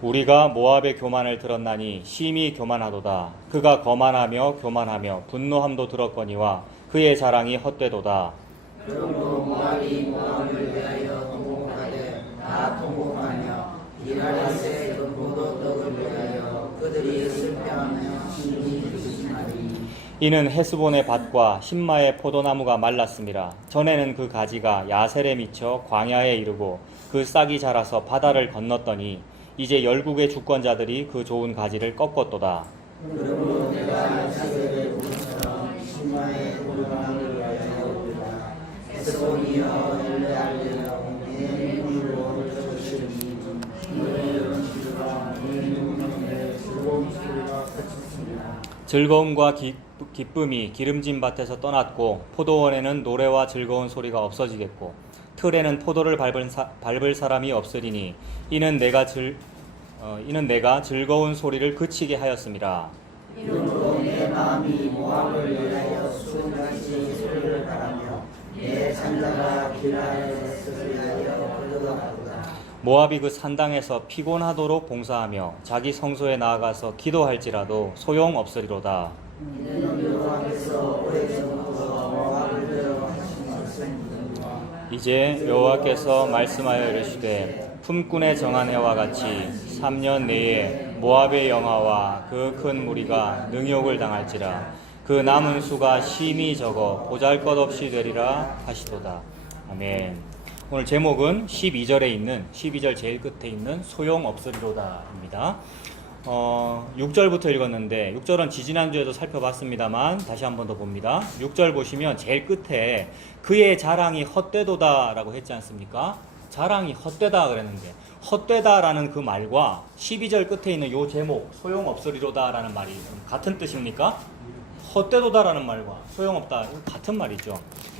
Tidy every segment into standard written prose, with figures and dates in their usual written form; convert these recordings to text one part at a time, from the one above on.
우리가 모압의 교만을 들었나니 심히 교만하도다. 그가 거만하며 교만하며 분노함도 들었거니와 그의 자랑이 헛되도다. 그러므로 모압이 모압을 위하여 통곡하되 다 통곡하며 이랄라세 그 포도떡을 위하여 그들이 슬퍼하며 심히 근심하리. 이는 헤스본의 밭과 신마의 포도나무가 말랐음이라. 전에는 그 가지가 야셀에 미쳐 광야에 이르고 그 싹이 자라서 바다를 건넜더니 이제 열국의 주권자들이 그 좋은 가지를 꺾었도다. 그러므로 내가 야셀의 봄처럼 신마의 포도나무를 위하여 울리라. 에스본이여 엘레알레여 내 눈물로 젖으시니 너의 음식과 내 눈물에 즐거운 소리가 그쳤습니다. 즐거움과 기쁨이 기름진 밭에서 떠났고 포도원에는 노래와 즐거운 소리가 없어지겠고 틀에는 포도를 밟을 사람이 없으리니 이는 내가 즐거운 소리를 그치게 하였음이라. 이러므로 내 마음이 모압을 위하여 수금같이 소리를 바라며 내 산자가 길라에서 위하여 걸어가도다. 모압이 그 산당에서 피곤하도록 봉사하며 자기 성소에 나아가서 기도할지라도 소용없으리로다. 이는 여호와께서 오래전부터 모압을 들어 하신 말씀이니라. 이제 여호와께서 말씀하여 이르시되 품꾼의 정한 해와 같이 3년 내에 모압의 영화와 그 큰 무리가 능욕을 당할지라. 그 남은 수가 심히 적어 보잘것없이 되리라 하시도다. 아멘. 오늘 제목은 12절 제일 끝에 있는 소용없으리로다입니다. 6절부터 읽었는데 6절은 지지난주에도 살펴봤습니다만 다시 한 번 더 봅니다. 6절 보시면 제일 끝에 그의 자랑이 헛되도다 라고 했지 않습니까? 자랑이 헛되다 그랬는데 헛되다라는 그 말과 12절 끝에 있는 요 제목 소용없으리로다 라는 말이 같은 뜻입니까? 헛되도다라는 말과 소용없다 같은 말이죠.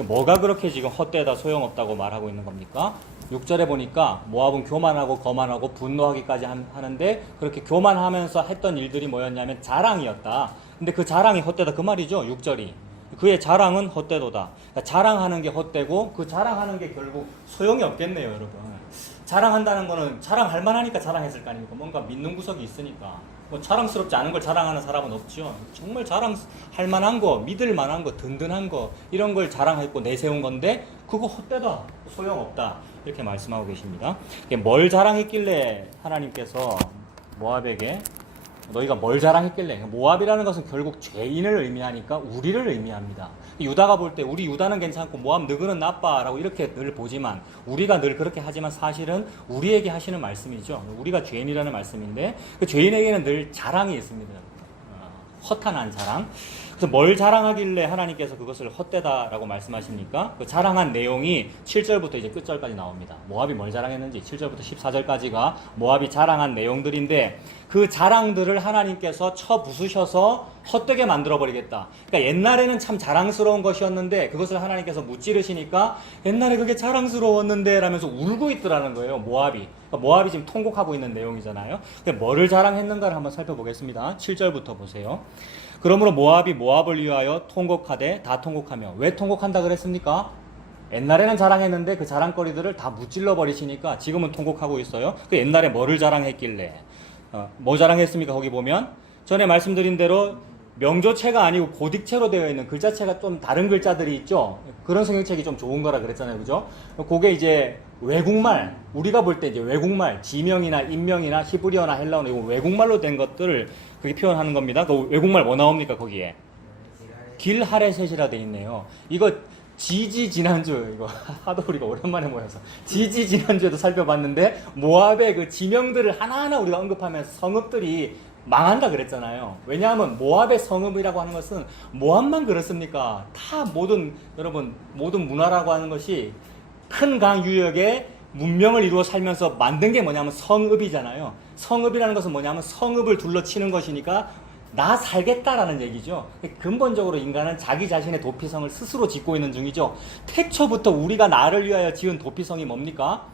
뭐가 그렇게 지금 헛되다 소용없다고 말하고 있는 겁니까? 6절에 보니까 모압은 교만하고 거만하고 분노하기까지 하는데 그렇게 교만하면서 했던 일들이 뭐였냐면 자랑이었다. 근데 그 자랑이 헛되다 그 말이죠. 6절이. 그의 자랑은 헛되도다. 그러니까 자랑하는 게 헛되고 그 자랑하는 게 결국 소용이 없겠네요, 여러분. 자랑한다는 거는 자랑할 만하니까 자랑했을 거 아닙니까? 뭔가 믿는 구석이 있으니까. 뭐 자랑스럽지 않은 걸 자랑하는 사람은 없죠. 정말 자랑할 만한 거, 믿을 만한 거, 든든한 거 이런 걸 자랑했고 내세운 건데 그거 헛되다, 소용없다 이렇게 말씀하고 계십니다. 뭘 자랑했길래 하나님께서 모압에게 너희가 뭘 자랑했길래 모압이라는 것은 결국 죄인을 의미하니까 우리를 의미합니다. 유다가 볼 때 우리 유다는 괜찮고 모압 너희는 나빠라고 이렇게 늘 보지만 우리가 늘 그렇게 하지만 사실은 우리에게 하시는 말씀이죠. 우리가 죄인이라는 말씀인데 그 죄인에게는 늘 자랑이 있습니다. 허탄한 자랑. 그래서 뭘 자랑하길래 하나님께서 그것을 헛되다라고 말씀하십니까? 그 자랑한 내용이 7절부터 이제 끝절까지 나옵니다. 모압이 뭘 자랑했는지 7절부터 14절까지가 모압이 자랑한 내용들인데 그 자랑들을 하나님께서 쳐부수셔서 헛되게 만들어버리겠다. 그러니까 옛날에는 참 자랑스러운 것이었는데 그것을 하나님께서 무찌르시니까 옛날에 그게 자랑스러웠는데 라면서 울고 있더라는 거예요. 모압이. 그러니까 모압이 지금 통곡하고 있는 내용이잖아요. 뭐를 자랑했는가를 한번 살펴보겠습니다. 7절부터 보세요. 그러므로 모압이 모압을 위하여 통곡하되 다 통곡하며. 왜 통곡한다 그랬습니까? 옛날에는 자랑했는데 그 자랑거리들을 다 무찔러 버리시니까 지금은 통곡하고 있어요. 그 옛날에 뭐를 자랑했길래 뭐 자랑했습니까? 거기 보면 전에 말씀드린 대로 명조체가 아니고 고딕체로 되어 있는 글자체가 좀 다른 글자들이 있죠. 그런 성경책이 좀 좋은 거라 그랬잖아요. 그죠? 그게 이제 외국말, 우리가 볼 때 이제 외국말, 지명이나 인명이나 히브리어나 헬라어나 이거 외국말로 된 것들을 그렇게 표현하는 겁니다. 그 외국말 뭐 나옵니까? 거기에 길하레셋이라 돼 있네요. 이거 지난주 이거 하도 우리가 오랜만에 모여서 지난주에도 살펴봤는데 모압의 그 지명들을 하나하나 우리가 언급하면서 성읍들이 망한다 그랬잖아요. 왜냐하면 모압의 성읍이라고 하는 것은 모압만 그렇습니까? 다 모든 문화라고 하는 것이 큰 강 유역에 문명을 이루어 살면서 만든 게 뭐냐면 성읍이잖아요. 성읍이라는 것은 뭐냐면 성읍을 둘러치는 것이니까 나 살겠다라는 얘기죠. 근본적으로 인간은 자기 자신의 도피성을 스스로 짓고 있는 중이죠. 태초부터 우리가 나를 위하여 지은 도피성이 뭡니까?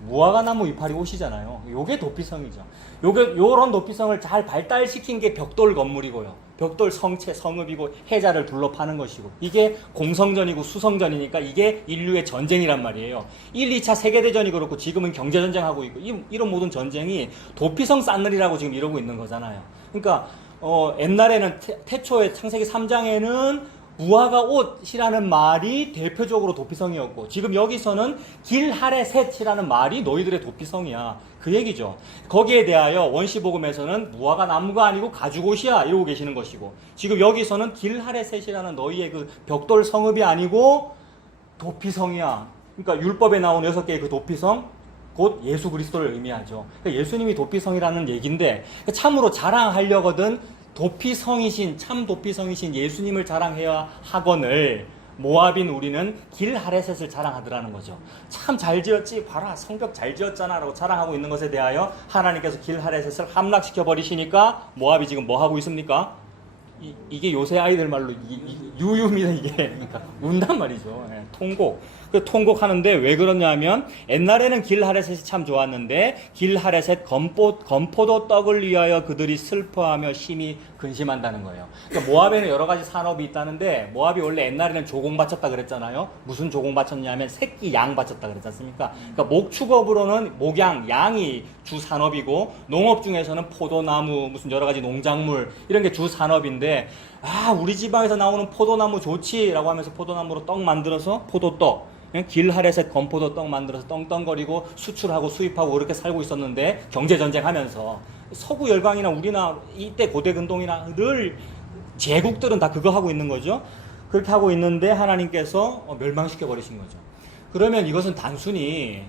무화과나무 이파리 옷이잖아요. 요게 도피성이죠. 요런 도피성을 잘 발달시킨 게 벽돌 건물이고요. 벽돌 성체, 성읍이고 해자를 둘러파는 것이고 이게 공성전이고 수성전이니까 이게 인류의 전쟁이란 말이에요. 1, 2차 세계대전이 그렇고 지금은 경제전쟁하고 있고 이런 모든 전쟁이 도피성 쌓느리라고 지금 이러고 있는 거잖아요. 그러니까 옛날에는 태초에 창세기 3장에는 무화과 옷이라는 말이 대표적으로 도피성이었고 지금 여기서는 길하레셋이라는 말이 너희들의 도피성이야. 그 얘기죠. 거기에 대하여 원시복음에서는 무화과 나무가 아니고 가죽옷이야 이러고 계시는 것이고 지금 여기서는 길하레셋이라는 너희의 그 벽돌 성읍이 아니고 도피성이야. 그러니까 율법에 나온 6개의 그 도피성 곧 예수 그리스도를 의미하죠. 그러니까 예수님이 도피성이라는 얘기인데 참으로 자랑하려거든 도피성이신 참 도피성이신 예수님을 자랑해야 하거늘 모압인 우리는 길하레셋을 자랑하더라는 거죠. 참 잘 지었지 봐라 성벽 잘 지었잖아 라고 자랑하고 있는 것에 대하여 하나님께서 길하레셋을 함락시켜 버리시니까 모압이 지금 뭐 하고 있습니까? 이게 요새 아이들 말로 유유입니다. 이게 그러니까 운단 말이죠. 예, 통곡. 그 통곡하는데 왜 그러냐면 옛날에는 길하레셋이 참 좋았는데 길하레셋 건포도 떡을 위하여 그들이 슬퍼하며 심히 근심한다는 거예요. 그러니까 모압에는 여러 가지 산업이 있다는데 모압이 원래 옛날에는 조공 바쳤다 그랬잖아요. 무슨 조공 바쳤냐면 새끼 양 바쳤다 그랬지 않습니까? 그러니까 목축업으로는 목양, 양이 주 산업이고 농업 중에서는 포도나무, 무슨 여러 가지 농작물 이런 게 주 산업인데 우리 지방에서 나오는 포도나무 좋지라고 하면서 포도나무로 떡 만들어서 포도떡 길하레셋 건포도 떡 만들어서 떵떵거리고 수출하고 수입하고 그렇게 살고 있었는데 경제전쟁 하면서 서구 열강이나 우리나 이때 고대 근동이나 늘 제국들은 다 그거 하고 있는 거죠. 그렇게 하고 있는데 하나님께서 멸망시켜 버리신 거죠. 그러면 이것은 단순히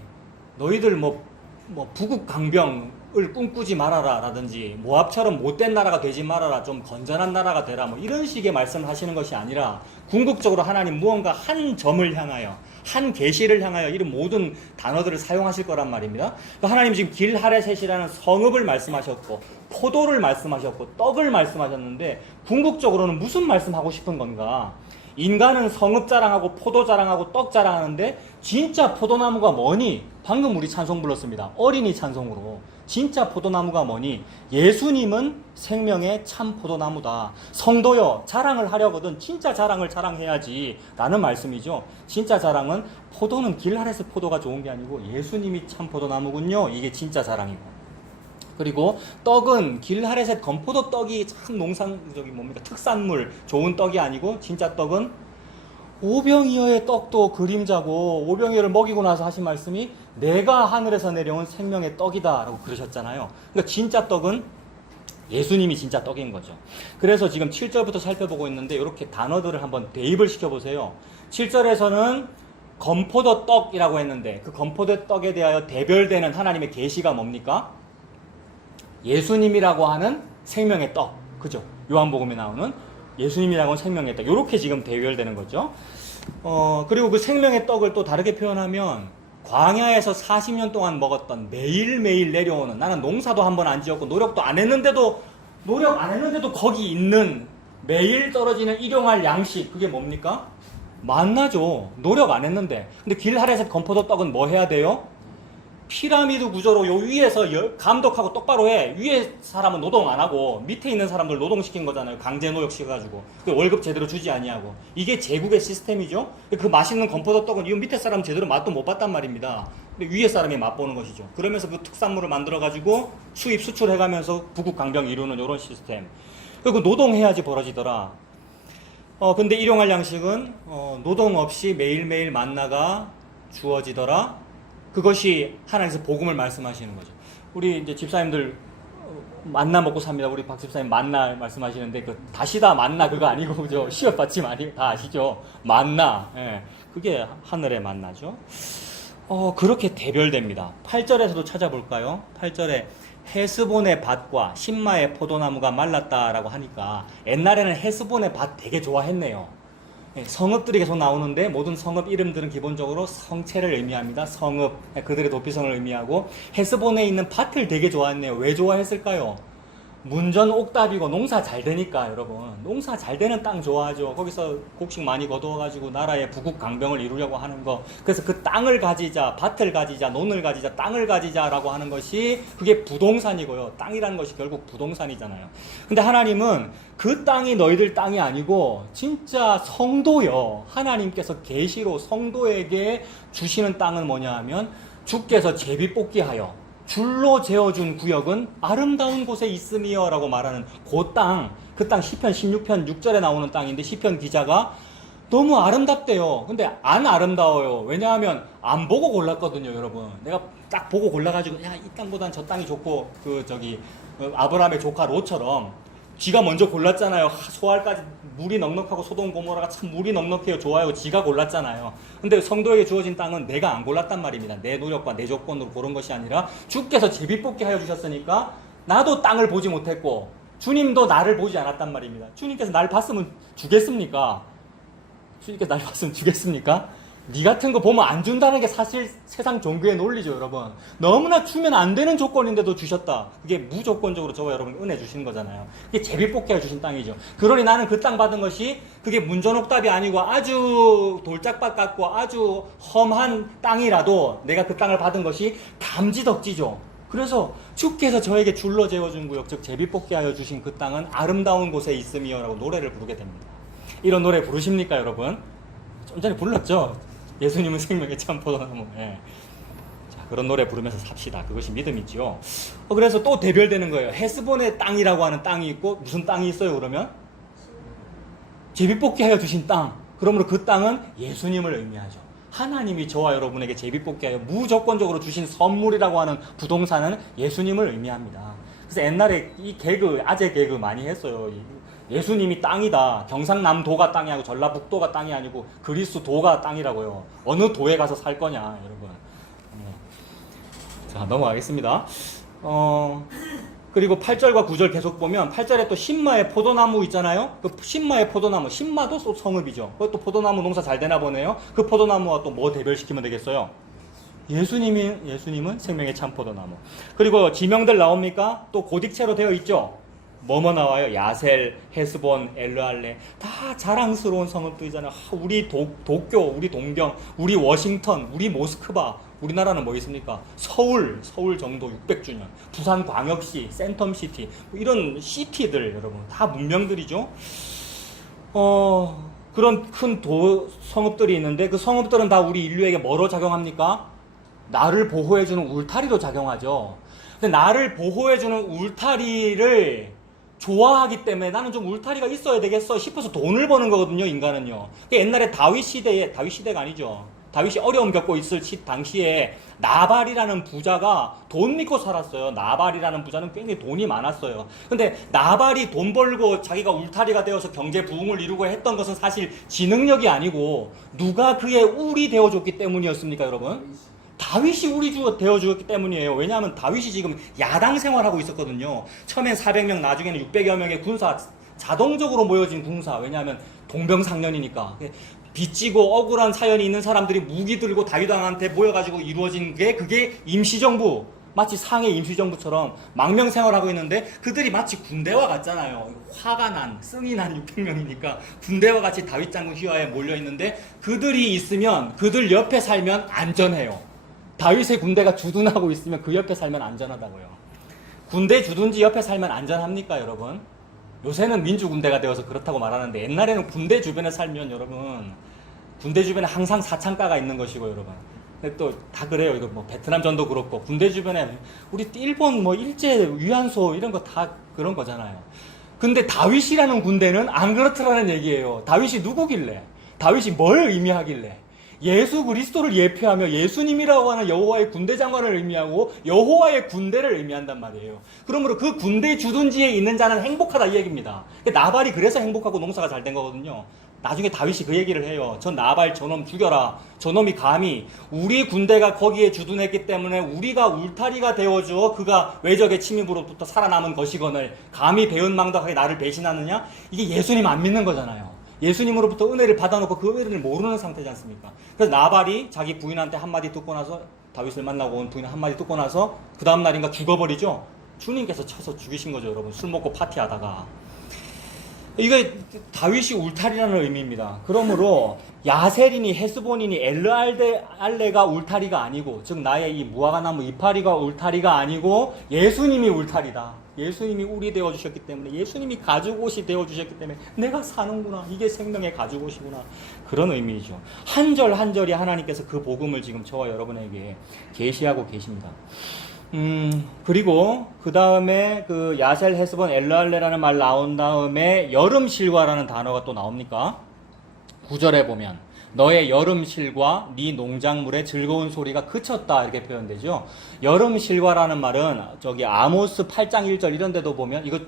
너희들 뭐 부국 강병을 꿈꾸지 말아라 라든지 모압처럼 못된 나라가 되지 말아라 좀 건전한 나라가 되라 뭐 이런 식의 말씀을 하시는 것이 아니라 궁극적으로 하나님 무언가 한 점을 향하여 한 계시를 향하여 이런 모든 단어들을 사용하실 거란 말입니다. 그러니까 하나님 지금 길하레셋이라는 성읍을 말씀하셨고 포도를 말씀하셨고 떡을 말씀하셨는데 궁극적으로는 무슨 말씀하고 싶은 건가? 인간은 성읍 자랑하고 포도 자랑하고 떡 자랑하는데 진짜 포도나무가 뭐니? 방금 우리 찬송 불렀습니다. 어린이 찬송으로. 진짜 포도나무가 뭐니? 예수님은 생명의 참 포도나무다. 성도여 자랑을 하려거든 진짜 자랑을 자랑해야지 라는 말씀이죠. 진짜 자랑은 포도는 길하레셋 포도가 좋은 게 아니고 예수님이 참 포도나무군요. 이게 진짜 자랑이고. 그리고 떡은 길하레셋 건포도 떡이 참 뭡니까 특산물 좋은 떡이 아니고 진짜 떡은 오병이어의 떡도 그림자고 오병이어를 먹이고 나서 하신 말씀이 내가 하늘에서 내려온 생명의 떡이다 라고 그러셨잖아요. 그러니까 진짜 떡은 예수님이 진짜 떡인 거죠. 그래서 지금 7절부터 살펴보고 있는데 이렇게 단어들을 한번 대입을 시켜보세요. 7절에서는 건포도 떡이라고 했는데 그 건포도 떡에 대하여 대별되는 하나님의 계시가 뭡니까? 예수님이라고 하는 생명의 떡, 그죠? 요한복음에 나오는 예수님이라고 하는 생명의 떡, 이렇게 지금 대별되는 거죠. 그리고 그 생명의 떡을 또 다르게 표현하면 광야에서 40년 동안 먹었던 매일매일 내려오는 나는 농사도 한 번 안 지었고 노력 안 했는데도 거기 있는 매일 떨어지는 일용할 양식 그게 뭡니까? 만나죠. 노력 안 했는데. 근데 길하레셋 건포도 떡은 뭐 해야 돼요? 피라미드 구조로 요 위에서 감독하고 똑바로 해. 위에 사람은 노동 안 하고 밑에 있는 사람들 노동시킨 거잖아요. 강제 노역시켜가지고 월급 제대로 주지 아니하고. 이게 제국의 시스템이죠. 그 맛있는 건포도 떡은 이 밑에 사람 제대로 맛도 못 봤단 말입니다. 근데 위에 사람이 맛보는 것이죠. 그러면서 그 특산물을 만들어가지고 수입 수출해가면서 부국 강병 이루는 이런 시스템. 그리고 노동해야지 벌어지더라. 근데 일용할 양식은 노동 없이 매일매일 만나가 주어지더라. 그것이 하나님께서 복음을 말씀하시는 거죠. 우리 이제 집사님들 만나 먹고 삽니다. 우리 박 집사님 만나 말씀하시는데 그 다시다 만나 그거 아니고 그죠? 시험 받지 말이 다 아시죠? 만나. 예. 그게 하늘의 만나죠. 그렇게 대별됩니다. 8절에서도 찾아볼까요? 8절에 헤스본의 밭과 신마의 포도나무가 말랐다라고 하니까 옛날에는 헤스본의 밭 되게 좋아했네요. 성읍들이 계속 나오는데 모든 성읍 이름들은 기본적으로 성체를 의미합니다. 성읍, 그들의 도피성을 의미하고 헤스본에 있는 밭을 되게 좋아했네요. 왜 좋아했을까요? 문전 옥답이고 농사 잘 되니까 여러분 농사 잘 되는 땅 좋아하죠. 거기서 곡식 많이 거두어가지고 나라의 부국 강병을 이루려고 하는 거. 그래서 그 땅을 가지자, 밭을 가지자, 논을 가지자, 땅을 가지자라고 하는 것이 그게 부동산이고요. 땅이라는 것이 결국 부동산이잖아요. 근데 하나님은 그 땅이 너희들 땅이 아니고 진짜 성도요. 하나님께서 계시로 성도에게 주시는 땅은 뭐냐 하면 주께서 제비뽑기하여 줄로 재어준 구역은 아름다운 곳에 있음이여 라고 말하는 그 땅 시편 16편 6절에 나오는 땅인데 시편 기자가 너무 아름답대요. 근데 안 아름다워요. 왜냐하면 안 보고 골랐거든요, 여러분. 내가 딱 보고 골라가지고 야, 이 땅보단 저 땅이 좋고 아브라함의 조카 롯처럼 지가 먼저 골랐잖아요. 소알까지 물이 넉넉하고 소돔 고모라가 참 물이 넉넉해요. 좋아요. 지가 골랐잖아요. 근데 성도에게 주어진 땅은 내가 안 골랐단 말입니다. 내 노력과 내 조건으로 고른 것이 아니라 주께서 제비뽑기 하여 주셨으니까 나도 땅을 보지 못했고 주님도 나를 보지 않았단 말입니다. 주님께서 나를 봤으면 주겠습니까? 주님께서 나를 봤으면 주겠습니까? 니 같은 거 보면 안 준다는 게 사실 세상 종교의 논리죠, 여러분. 너무나 주면 안 되는 조건인데도 주셨다. 그게 무조건적으로 저와 여러분 은혜 주시는 거잖아요. 그게 제비뽑기 해주신 땅이죠. 그러니 나는 그 땅 받은 것이 그게 문전옥답이 아니고 아주 돌짝밭 같고 아주 험한 땅이라도 내가 그 땅을 받은 것이 감지덕지죠. 그래서 주께서 저에게 줄로 재워준 구역, 즉 제비뽑기 하여 주신 그 땅은 아름다운 곳에 있음이여 라고 노래를 부르게 됩니다. 이런 노래 부르십니까, 여러분? 좀 전에 불렀죠? 예수님은 생명의 참 포도나무. 예. 자, 그런 노래 부르면서 삽시다. 그것이 믿음이지요. 그래서 또 대별되는 거예요. 헤스본의 땅이라고 하는 땅이 있고 무슨 땅이 있어요, 그러면? 제비뽑기 하여 주신 땅. 그러므로 그 땅은 예수님을 의미하죠. 하나님이 저와 여러분에게 제비뽑기 하여 무조건적으로 주신 선물이라고 하는 부동산은 예수님을 의미합니다. 그래서 옛날에 이 아재 개그 많이 했어요. 예수님이 땅이다. 경상남도가 땅이 아니고 전라북도가 땅이 아니고 그리스도가 땅이라고요. 어느 도에 가서 살 거냐, 여러분. 자, 넘어가겠습니다. 그리고 8절과 9절 계속 보면 8절에 또 신마의 포도나무 있잖아요. 그 신마의 포도나무, 신마도 성읍이죠. 그것도 포도나무 농사 잘 되나 보네요. 그 포도나무와 또 뭐 대별시키면 되겠어요? 예수님은 생명의 참 포도나무. 그리고 지명들 나옵니까? 또 고딕체로 되어 있죠. 뭐뭐 나와요? 야셀, 헤스본, 엘르알레. 다 자랑스러운 성읍들이잖아요. 우리 도쿄, 우리 동경, 우리 워싱턴, 우리 모스크바. 우리나라는 뭐 있습니까? 서울 정도 600주년. 부산 광역시, 센텀시티. 이런 시티들 여러분 다 문명들이죠. 그런 큰 성읍들이 있는데 그 성읍들은 다 우리 인류에게 뭐로 작용합니까? 나를 보호해주는 울타리로 작용하죠. 근데 나를 보호해주는 울타리를 좋아하기 때문에 나는 좀 울타리가 있어야 되겠어 싶어서 돈을 버는 거거든요, 인간은요. 옛날에 다윗 시대가 아니죠. 다윗이 어려움 겪고 있을 당시에 나발이라는 부자가 돈 믿고 살았어요. 나발이라는 부자는 굉장히 돈이 많았어요. 근데 나발이 돈 벌고 자기가 울타리가 되어서 경제 부흥을 이루고 했던 것은 사실 지능력이 아니고 누가 그의 울이 되어줬기 때문이었습니까, 여러분? 다윗이 우리 되어주었기 때문이에요. 왜냐하면 다윗이 지금 야당 생활하고 있었거든요. 처음엔 400명, 나중에는 600여 명의 군사, 자동적으로 모여진 군사. 왜냐하면 동병상련이니까. 빚지고 억울한 사연이 있는 사람들이 무기 들고 다윗왕한테 모여가지고 이루어진 그게 임시정부. 마치 상해 임시정부처럼 망명생활하고 있는데 그들이 마치 군대와 같잖아요. 화가 난, 승이 난 600명이니까 군대와 같이 다윗 장군 휘하에 몰려있는데 그들이 있으면 그들 옆에 살면 안전해요. 다윗의 군대가 주둔하고 있으면 그 옆에 살면 안전하다고요. 군대 주둔지 옆에 살면 안전합니까, 여러분? 요새는 민주군대가 되어서 그렇다고 말하는데 옛날에는 군대 주변에 살면 여러분 군대 주변에 항상 사창가가 있는 것이고 여러분. 근데 또 다 그래요. 이거 뭐 베트남 전도 그렇고 군대 주변에 우리 일본 뭐 일제 위안소 이런 거 다 그런 거잖아요. 근데 다윗이라는 군대는 안 그렇더라는 얘기예요. 다윗이 누구길래? 다윗이 뭘 의미하길래? 예수 그리스도를 예표하며 예수님이라고 하는 여호와의 군대 장관을 의미하고 여호와의 군대를 의미한단 말이에요. 그러므로 그 군대 주둔지에 있는 자는 행복하다 이 얘기입니다. 나발이 그래서 행복하고 농사가 잘 된 거거든요. 나중에 다윗이 그 얘기를 해요. 저 나발 저놈 죽여라. 저놈이 감히 우리 군대가 거기에 주둔했기 때문에 우리가 울타리가 되어주어 그가 외적의 침입으로부터 살아남은 것이거늘 감히 배은망덕하게 나를 배신하느냐? 이게 예수님 안 믿는 거잖아요. 예수님으로부터 은혜를 받아놓고 그 은혜를 모르는 상태지 않습니까? 그래서 나발이 자기 부인한테 한마디 듣고 나서 다윗을 만나고 온 부인 한마디 듣고 나서 그 다음 날인가 죽어버리죠. 주님께서 쳐서 죽이신 거죠, 여러분. 술 먹고 파티하다가. 이게 다윗이 울타리라는 의미입니다. 그러므로 야셀이니 헤스본이니 엘르알레가 울타리가 아니고, 즉 나의 이 무화과나무 이파리가 울타리가 아니고 예수님이 울타리다. 예수님이 우리 되어주셨기 때문에, 예수님이 가죽옷이 되어주셨기 때문에 내가 사는구나. 이게 생명의 가죽옷이구나. 그런 의미이죠. 한 절 한 절이 하나님께서 그 복음을 지금 저와 여러분에게 계시하고 계십니다. 그리고 그 다음에 그 야셀, 헤스본, 엘르알레라는 말 나온 다음에 여름실과라는 단어가 또 나옵니까? 9절에 보면 너의 여름실과 네 농작물의 즐거운 소리가 그쳤다 이렇게 표현되죠. 여름실과라는 말은 저기 아모스 8장 1절 이런 데도 보면 이거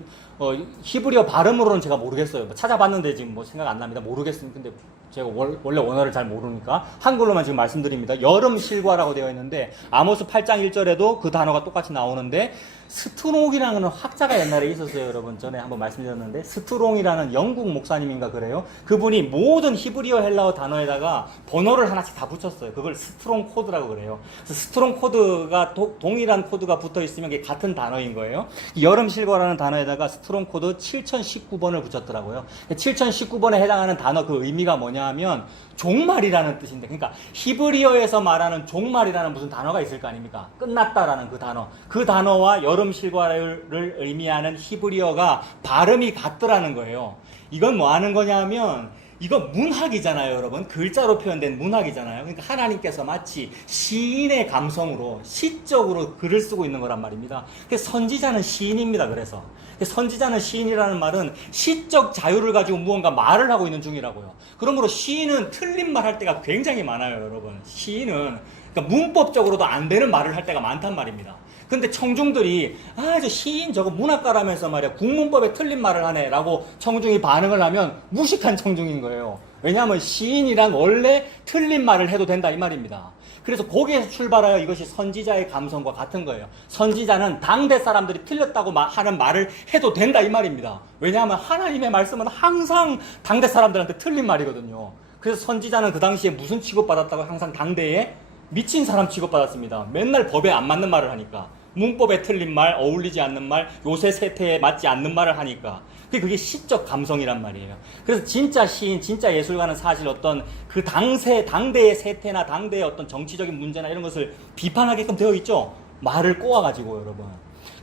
히브리어 발음으로는 제가 모르겠어요. 찾아봤는데 지금 뭐 생각 안 납니다. 모르겠습니다. 근데 제가 원래 원어를 잘 모르니까 한글로만 지금 말씀드립니다. 여름실과라고 되어 있는데 아모스 8장 1절에도 그 단어가 똑같이 나오는데 스트롱이라는 학자가 옛날에 있었어요. 여러분 전에 한번 말씀드렸는데 스트롱이라는 영국 목사님인가 그래요. 그분이 모든 히브리어 헬라어 단어에다가 번호를 하나씩 다 붙였어요. 그걸 스트롱 코드라고 그래요. 그래서 스트롱 코드가 동일한 코드가 붙어 있으면 이게 같은 단어인 거예요. 여름실과라는 단어에다가 스트롱 코드 7019번을 붙였더라고요. 7019번에 해당하는 단어 그 의미가 뭐냐면 종말이라는 뜻인데, 그러니까 히브리어에서 말하는 종말이라는 무슨 단어가 있을 거 아닙니까? 끝났다라는 그 단어. 그 단어와 여름실과를 의미하는 히브리어가 발음이 같더라는 거예요. 이건 뭐 하는 거냐면 이거 문학이잖아요, 여러분. 글자로 표현된 문학이잖아요. 그러니까 하나님께서 마치 시인의 감성으로 시적으로 글을 쓰고 있는 거란 말입니다. 그래서 선지자는 시인입니다. 그래서 선지자는 시인이라는 말은 시적 자유를 가지고 무언가 말을 하고 있는 중이라고요. 그러므로 시인은 틀린 말 할 때가 굉장히 많아요, 여러분. 시인은 그러니까 문법적으로도 안 되는 말을 할 때가 많단 말입니다. 근데 청중들이 저 시인 저거 문학가라면서 말이야 국문법에 틀린 말을 하네 라고 청중이 반응을 하면 무식한 청중인 거예요. 왜냐하면 시인이란 원래 틀린 말을 해도 된다 이 말입니다. 그래서 거기에서 출발하여 이것이 선지자의 감성과 같은 거예요. 선지자는 당대 사람들이 틀렸다고 하는 말을 해도 된다 이 말입니다. 왜냐하면 하나님의 말씀은 항상 당대 사람들한테 틀린 말이거든요. 그래서 선지자는 그 당시에 무슨 취급받았다고 항상 당대에 미친 사람 취급받았습니다. 맨날 법에 안 맞는 말을 하니까. 문법에 틀린 말, 어울리지 않는 말, 요새 세태에 맞지 않는 말을 하니까. 그게 시적 감성이란 말이에요. 그래서 진짜 시인, 진짜 예술가는 사실 어떤 그 당대의 세태나 당대의 어떤 정치적인 문제나 이런 것을 비판하게끔 되어 있죠. 말을 꼬아가지고 여러분.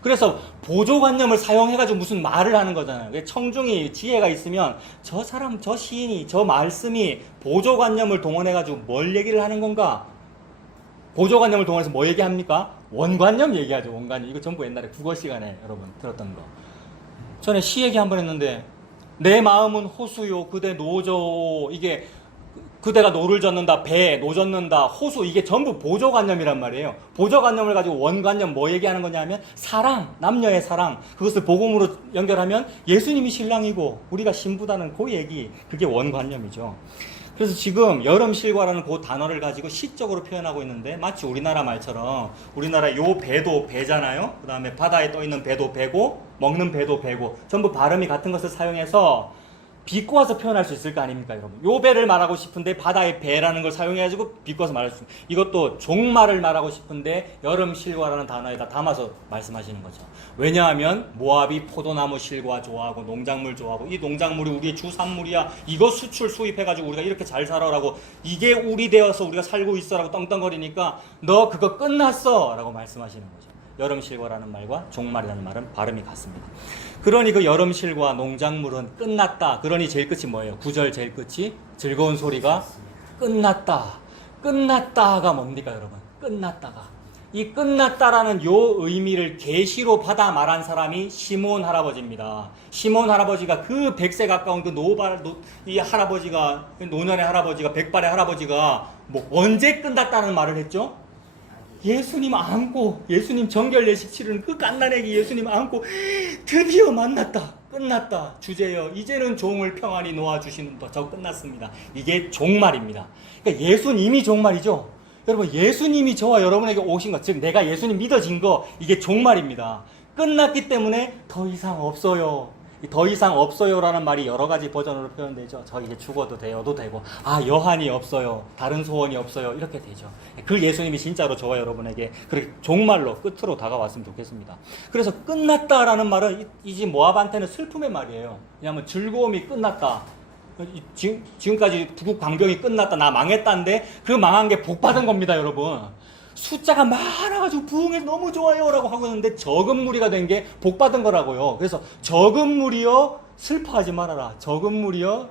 그래서 보조관념을 사용해가지고 무슨 말을 하는 거잖아요. 청중이 지혜가 있으면 저 사람, 저 시인이, 저 말씀이 보조관념을 동원해가지고 뭘 얘기를 하는 건가? 보조관념을 동원해서 뭐 얘기합니까? 원관념 얘기하죠. 원관념. 이거 전부 옛날에 국어 시간에 여러분 들었던 거. 전에 시 얘기 한번 했는데 내 마음은 호수요 그대 노죠. 이게 그대가 노를 젓는다, 배, 노 젓는다, 호수 이게 전부 보조관념이란 말이에요. 보조관념을 가지고 원관념 뭐 얘기하는 거냐면 사랑, 남녀의 사랑. 그것을 복음으로 연결하면 예수님이 신랑이고 우리가 신부다는 그 얘기. 그게 원관념이죠. 그래서 지금 여름실과라는 그 단어를 가지고 시적으로 표현하고 있는데 마치 우리나라 말처럼 우리나라 요 배도 배잖아요. 그 다음에 바다에 떠 있는 배도 배고 먹는 배도 배고 전부 발음이 같은 것을 사용해서 비꼬아서 표현할 수 있을 거 아닙니까, 여러분? 요 배를 말하고 싶은데 바다의 배라는 걸 사용해가지고 비꼬아서 말할 수 있습니다. 이것도 종말을 말하고 싶은데 여름실과라는 단어에다 담아서 말씀하시는 거죠. 왜냐하면 모압이 포도나무 실과 좋아하고 농작물 좋아하고 이 농작물이 우리의 주산물이야. 이거 수출 수입해가지고 우리가 이렇게 잘 살아라고 이게 우리 되어서 우리가 살고 있어라고 떵떵거리니까 너 그거 끝났어 라고 말씀하시는 거죠. 여름실과라는 말과 종말이라는 말은 발음이 같습니다. 그러니 그 여름실과 농작물은 끝났다. 그러니 제일 끝이 뭐예요? 9절 제일 끝이 즐거운 소리가 끝났다. 끝났다가 뭡니까 여러분? 끝났다가. 이 끝났다라는 요 의미를 계시로 받아 말한 사람이 시몬 할아버지입니다. 시몬 할아버지가 그 100세 가까운 그 이 할아버지가 노년의 할아버지가 백발의 할아버지가 뭐 언제 끝났다는 말을 했죠? 예수님 안고 예수님 정결 예식 치르는 그 갓난아기 예수님 안고 드디어 만났다. 끝났다. 주제여 이제는 종을 평안히 놓아주시는 법. 저 끝났습니다. 이게 종말입니다. 그러니까 예수님이 종말이죠. 여러분 예수님이 저와 여러분에게 오신 것, 즉 내가 예수님 믿어진 거 이게 종말입니다. 끝났기 때문에 더 이상 없어요. 더 이상 없어요라는 말이 여러 가지 버전으로 표현되죠. 저 이제 죽어도 돼요도 되고, 아, 여한이 없어요, 다른 소원이 없어요, 이렇게 되죠. 그 예수님이 진짜로 저와 여러분에게 그렇게 종말로 끝으로 다가왔으면 좋겠습니다. 그래서 끝났다라는 말은 이 집 모압한테는 슬픔의 말이에요. 왜냐하면 즐거움이 끝났다, 지금까지 북극 광병이 끝났다, 나 망했다인데 그 망한 게 복 받은 겁니다, 여러분. 숫자가 많아가지고 부흥해서 너무 좋아요 라고 하고 있는데 적은 무리가 된 게 복 받은 거라고요. 그래서 적은 무리여 슬퍼하지 말아라, 적은 무리여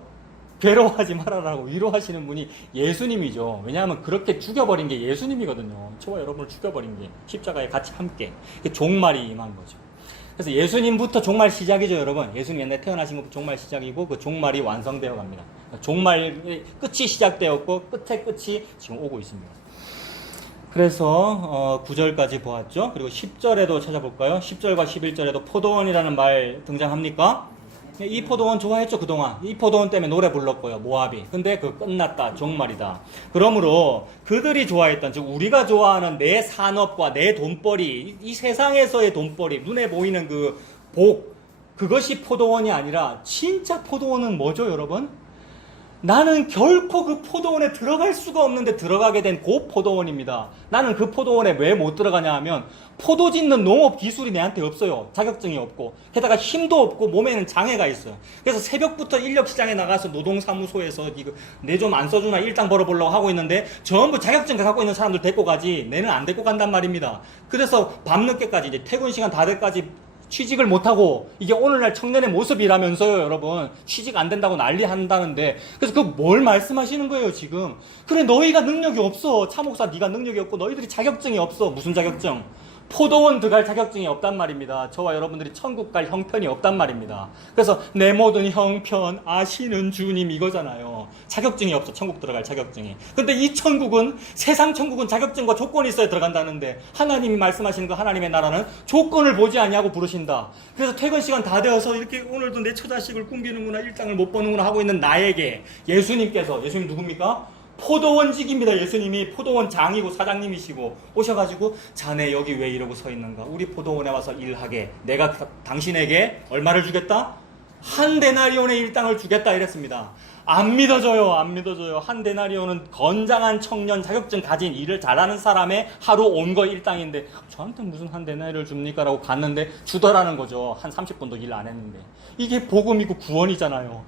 괴로워하지 말아라고 위로하시는 분이 예수님이죠. 왜냐하면 그렇게 죽여버린 게 예수님이거든요. 저와 여러분을 죽여버린 게 십자가에 같이 함께 종말이 임한 거죠. 그래서 예수님부터 종말 시작이죠, 여러분. 예수님 옛날에 태어나신 것부터 종말 시작이고 그 종말이 완성되어 갑니다. 종말의 끝이 시작되었고 끝의 끝이 지금 오고 있습니다. 그래서 9절까지 보았죠. 그리고 10절에도 찾아볼까요? 10절과 11절에도 포도원이라는 말 등장합니까? 이 포도원 좋아했죠, 그동안. 이 포도원 때문에 노래 불렀고요, 모압이. 근데 그 끝났다, 종말이다. 그러므로 그들이 좋아했던, 즉 우리가 좋아하는 내 산업과 내 돈벌이, 이 세상에서의 돈벌이, 눈에 보이는 그 복, 그것이 포도원이 아니라 진짜 포도원은 뭐죠, 여러분? 나는 결코 그 포도원에 들어갈 수가 없는데 들어가게 된 그 포도원입니다. 나는 그 포도원에 왜 못 들어가냐 하면 포도 짓는 농업 기술이 내한테 없어요. 자격증이 없고, 게다가 힘도 없고 몸에는 장애가 있어요. 그래서 새벽부터 인력시장에 나가서 노동사무소에서 이거 내 좀 안 써주나 일당 벌어보려고 하고 있는데 전부 자격증 갖고 있는 사람들 데리고 가지 내는 안 데리고 간단 말입니다. 그래서 밤늦게까지, 이제 퇴근 시간 다 돼까지 취직을 못하고, 이게 오늘날 청년의 모습이라면서요, 여러분. 취직 안 된다고 난리 한다는데, 그래서 그 뭘 말씀하시는 거예요, 지금? 그래, 너희가 능력이 없어. 차목사 네가 능력이 없고 너희들이 자격증이 없어. 무슨 자격증? 포도원 들어갈 자격증이 없단 말입니다. 저와 여러분들이 천국 갈 형편이 없단 말입니다. 그래서 내 모든 형편 아시는 주님 이거잖아요. 자격증이 없어, 천국 들어갈 자격증이. 근데 이 천국은, 세상 천국은 자격증과 조건이 있어야 들어간다는데 하나님이 말씀하시는 그 하나님의 나라는 조건을 보지 아니하고 부르신다. 그래서 퇴근 시간 다 되어서 이렇게 오늘도 내 처자식을 굶기는구나, 일당을 못 버는구나 하고 있는 나에게 예수님께서, 예수님 누굽니까? 포도원직입니다. 예수님이 포도원 장이고 사장님이시고 오셔가지고 자네 여기 왜 이러고 서 있는가? 우리 포도원에 와서 일하게. 내가 당신에게 얼마를 주겠다? 한 데나리온의 일당을 주겠다 이랬습니다. 안 믿어져요. 안 믿어져요. 한 데나리온은 건장한 청년, 자격증 가진, 일을 잘하는 사람의 하루 온 거 일당인데 저한테 무슨 한 데나리온을 줍니까? 라고 갔는데 주더라는 거죠. 한 30분도 일 안 했는데. 이게 복음이고 구원이잖아요.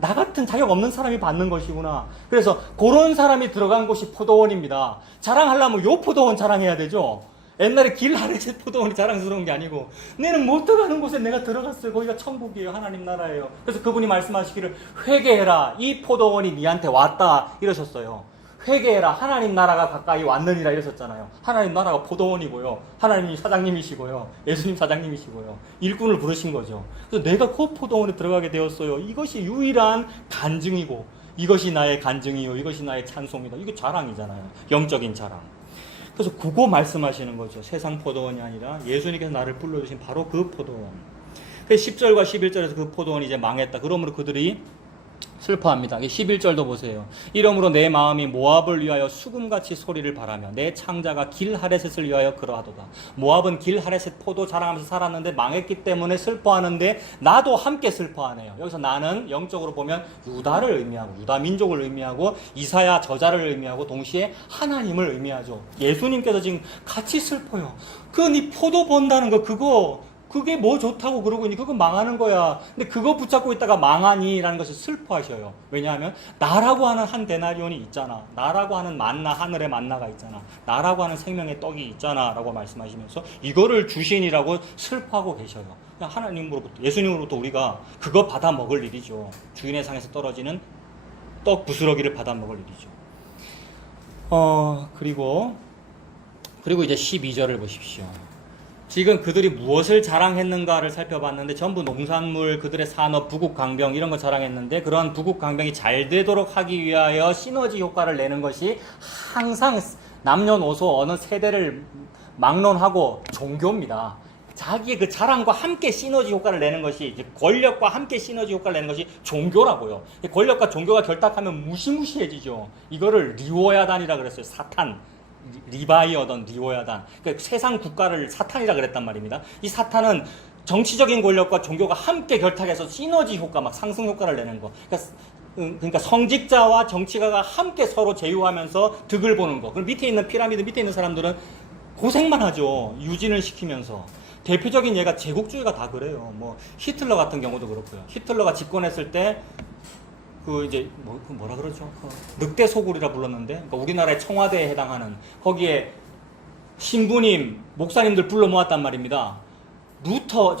나 같은 자격 없는 사람이 받는 것이구나. 그래서 그런 사람이 들어간 곳이 포도원입니다. 자랑하려면 요 포도원 자랑해야 되죠. 옛날에 길 아래서 포도원이 자랑스러운 게 아니고, 내는 못 들어가는 곳에 내가 들어갔어요. 거기가 천국이에요. 하나님 나라예요. 그래서 그분이 말씀하시기를 회개해라. 이 포도원이 니한테 왔다 이러셨어요. 회개해라. 하나님 나라가 가까이 왔느니라 이러셨잖아요. 하나님 나라가 포도원이고요. 하나님이 사장님이시고요. 예수님 사장님이시고요. 일꾼을 부르신 거죠. 그래서 내가 그 포도원에 들어가게 되었어요. 이것이 유일한 간증이고, 이것이 나의 간증이요, 이것이 나의 찬송이다. 이거 자랑이잖아요. 영적인 자랑. 그래서 그거 말씀하시는 거죠. 세상 포도원이 아니라 예수님께서 나를 불러주신 바로 그 포도원. 그래서 10절과 11절에서 그 포도원이 이제 망했다. 그러므로 그들이 슬퍼합니다. 11절도 보세요. 이러므로 내 마음이 모압을 위하여 수금같이 소리를 바라며 내 창자가 길 하레셋을 위하여 그러하도다. 모압은 길 하레셋 포도 자랑하면서 살았는데 망했기 때문에 슬퍼하는데 나도 함께 슬퍼하네요. 여기서 나는 영적으로 보면 유다를 의미하고, 유다 민족을 의미하고, 이사야 저자를 의미하고, 동시에 하나님을 의미하죠. 예수님께서 지금 같이 슬퍼요. 네 포도 번다는 거, 그게 뭐 좋다고 그러고 있니? 그거 망하는 거야. 근데 그거 붙잡고 있다가 망하니라는 것을 슬퍼하셔요. 왜냐하면 나라고 하는 한 데나리온이 있잖아. 나라고 하는 만나, 하늘의 만나가 있잖아. 나라고 하는 생명의 떡이 있잖아 라고 말씀하시면서 이거를 주신이라고 슬퍼하고 계셔요. 하나님으로부터, 예수님으로부터 우리가 그거 받아 먹을 일이죠. 주인의 상에서 떨어지는 떡 부스러기를 받아 먹을 일이죠. 그리고 이제 12절을 보십시오. 지금 그들이 무엇을 자랑했는가를 살펴봤는데 전부 농산물, 그들의 산업, 부국강병 이런 거 자랑했는데, 그런 부국강병이 잘 되도록 하기 위하여 시너지 효과를 내는 것이 항상 남녀노소 어느 세대를 막론하고 종교입니다. 자기의 그 자랑과 함께 시너지 효과를 내는 것이, 이제 권력과 함께 시너지 효과를 내는 것이 종교라고요. 권력과 종교가 결탁하면 무시무시해지죠. 이거를 리워야단이라 그랬어요. 사탄. 리바이어던 리워야단. 그러니까 세상 국가를 사탄이라 그랬단 말입니다. 이 사탄은 정치적인 권력과 종교가 함께 결탁해서 시너지 효과, 막 상승 효과를 내는 거. 그러니까 성직자와 정치가가 함께 서로 제휴하면서 득을 보는 거. 그럼 밑에 있는 피라미드 밑에 있는 사람들은 고생만 하죠. 유진을 시키면서. 대표적인 예가 제국주의가 다 그래요. 뭐 히틀러 같은 경우도 그렇고요. 히틀러가 집권했을 때 그 이제 뭐라 그러죠? 늑대 소굴이라 불렀는데, 그러니까 우리나라의 청와대에 해당하는 거기에 신부님, 목사님들 불러 모았단 말입니다. 루터,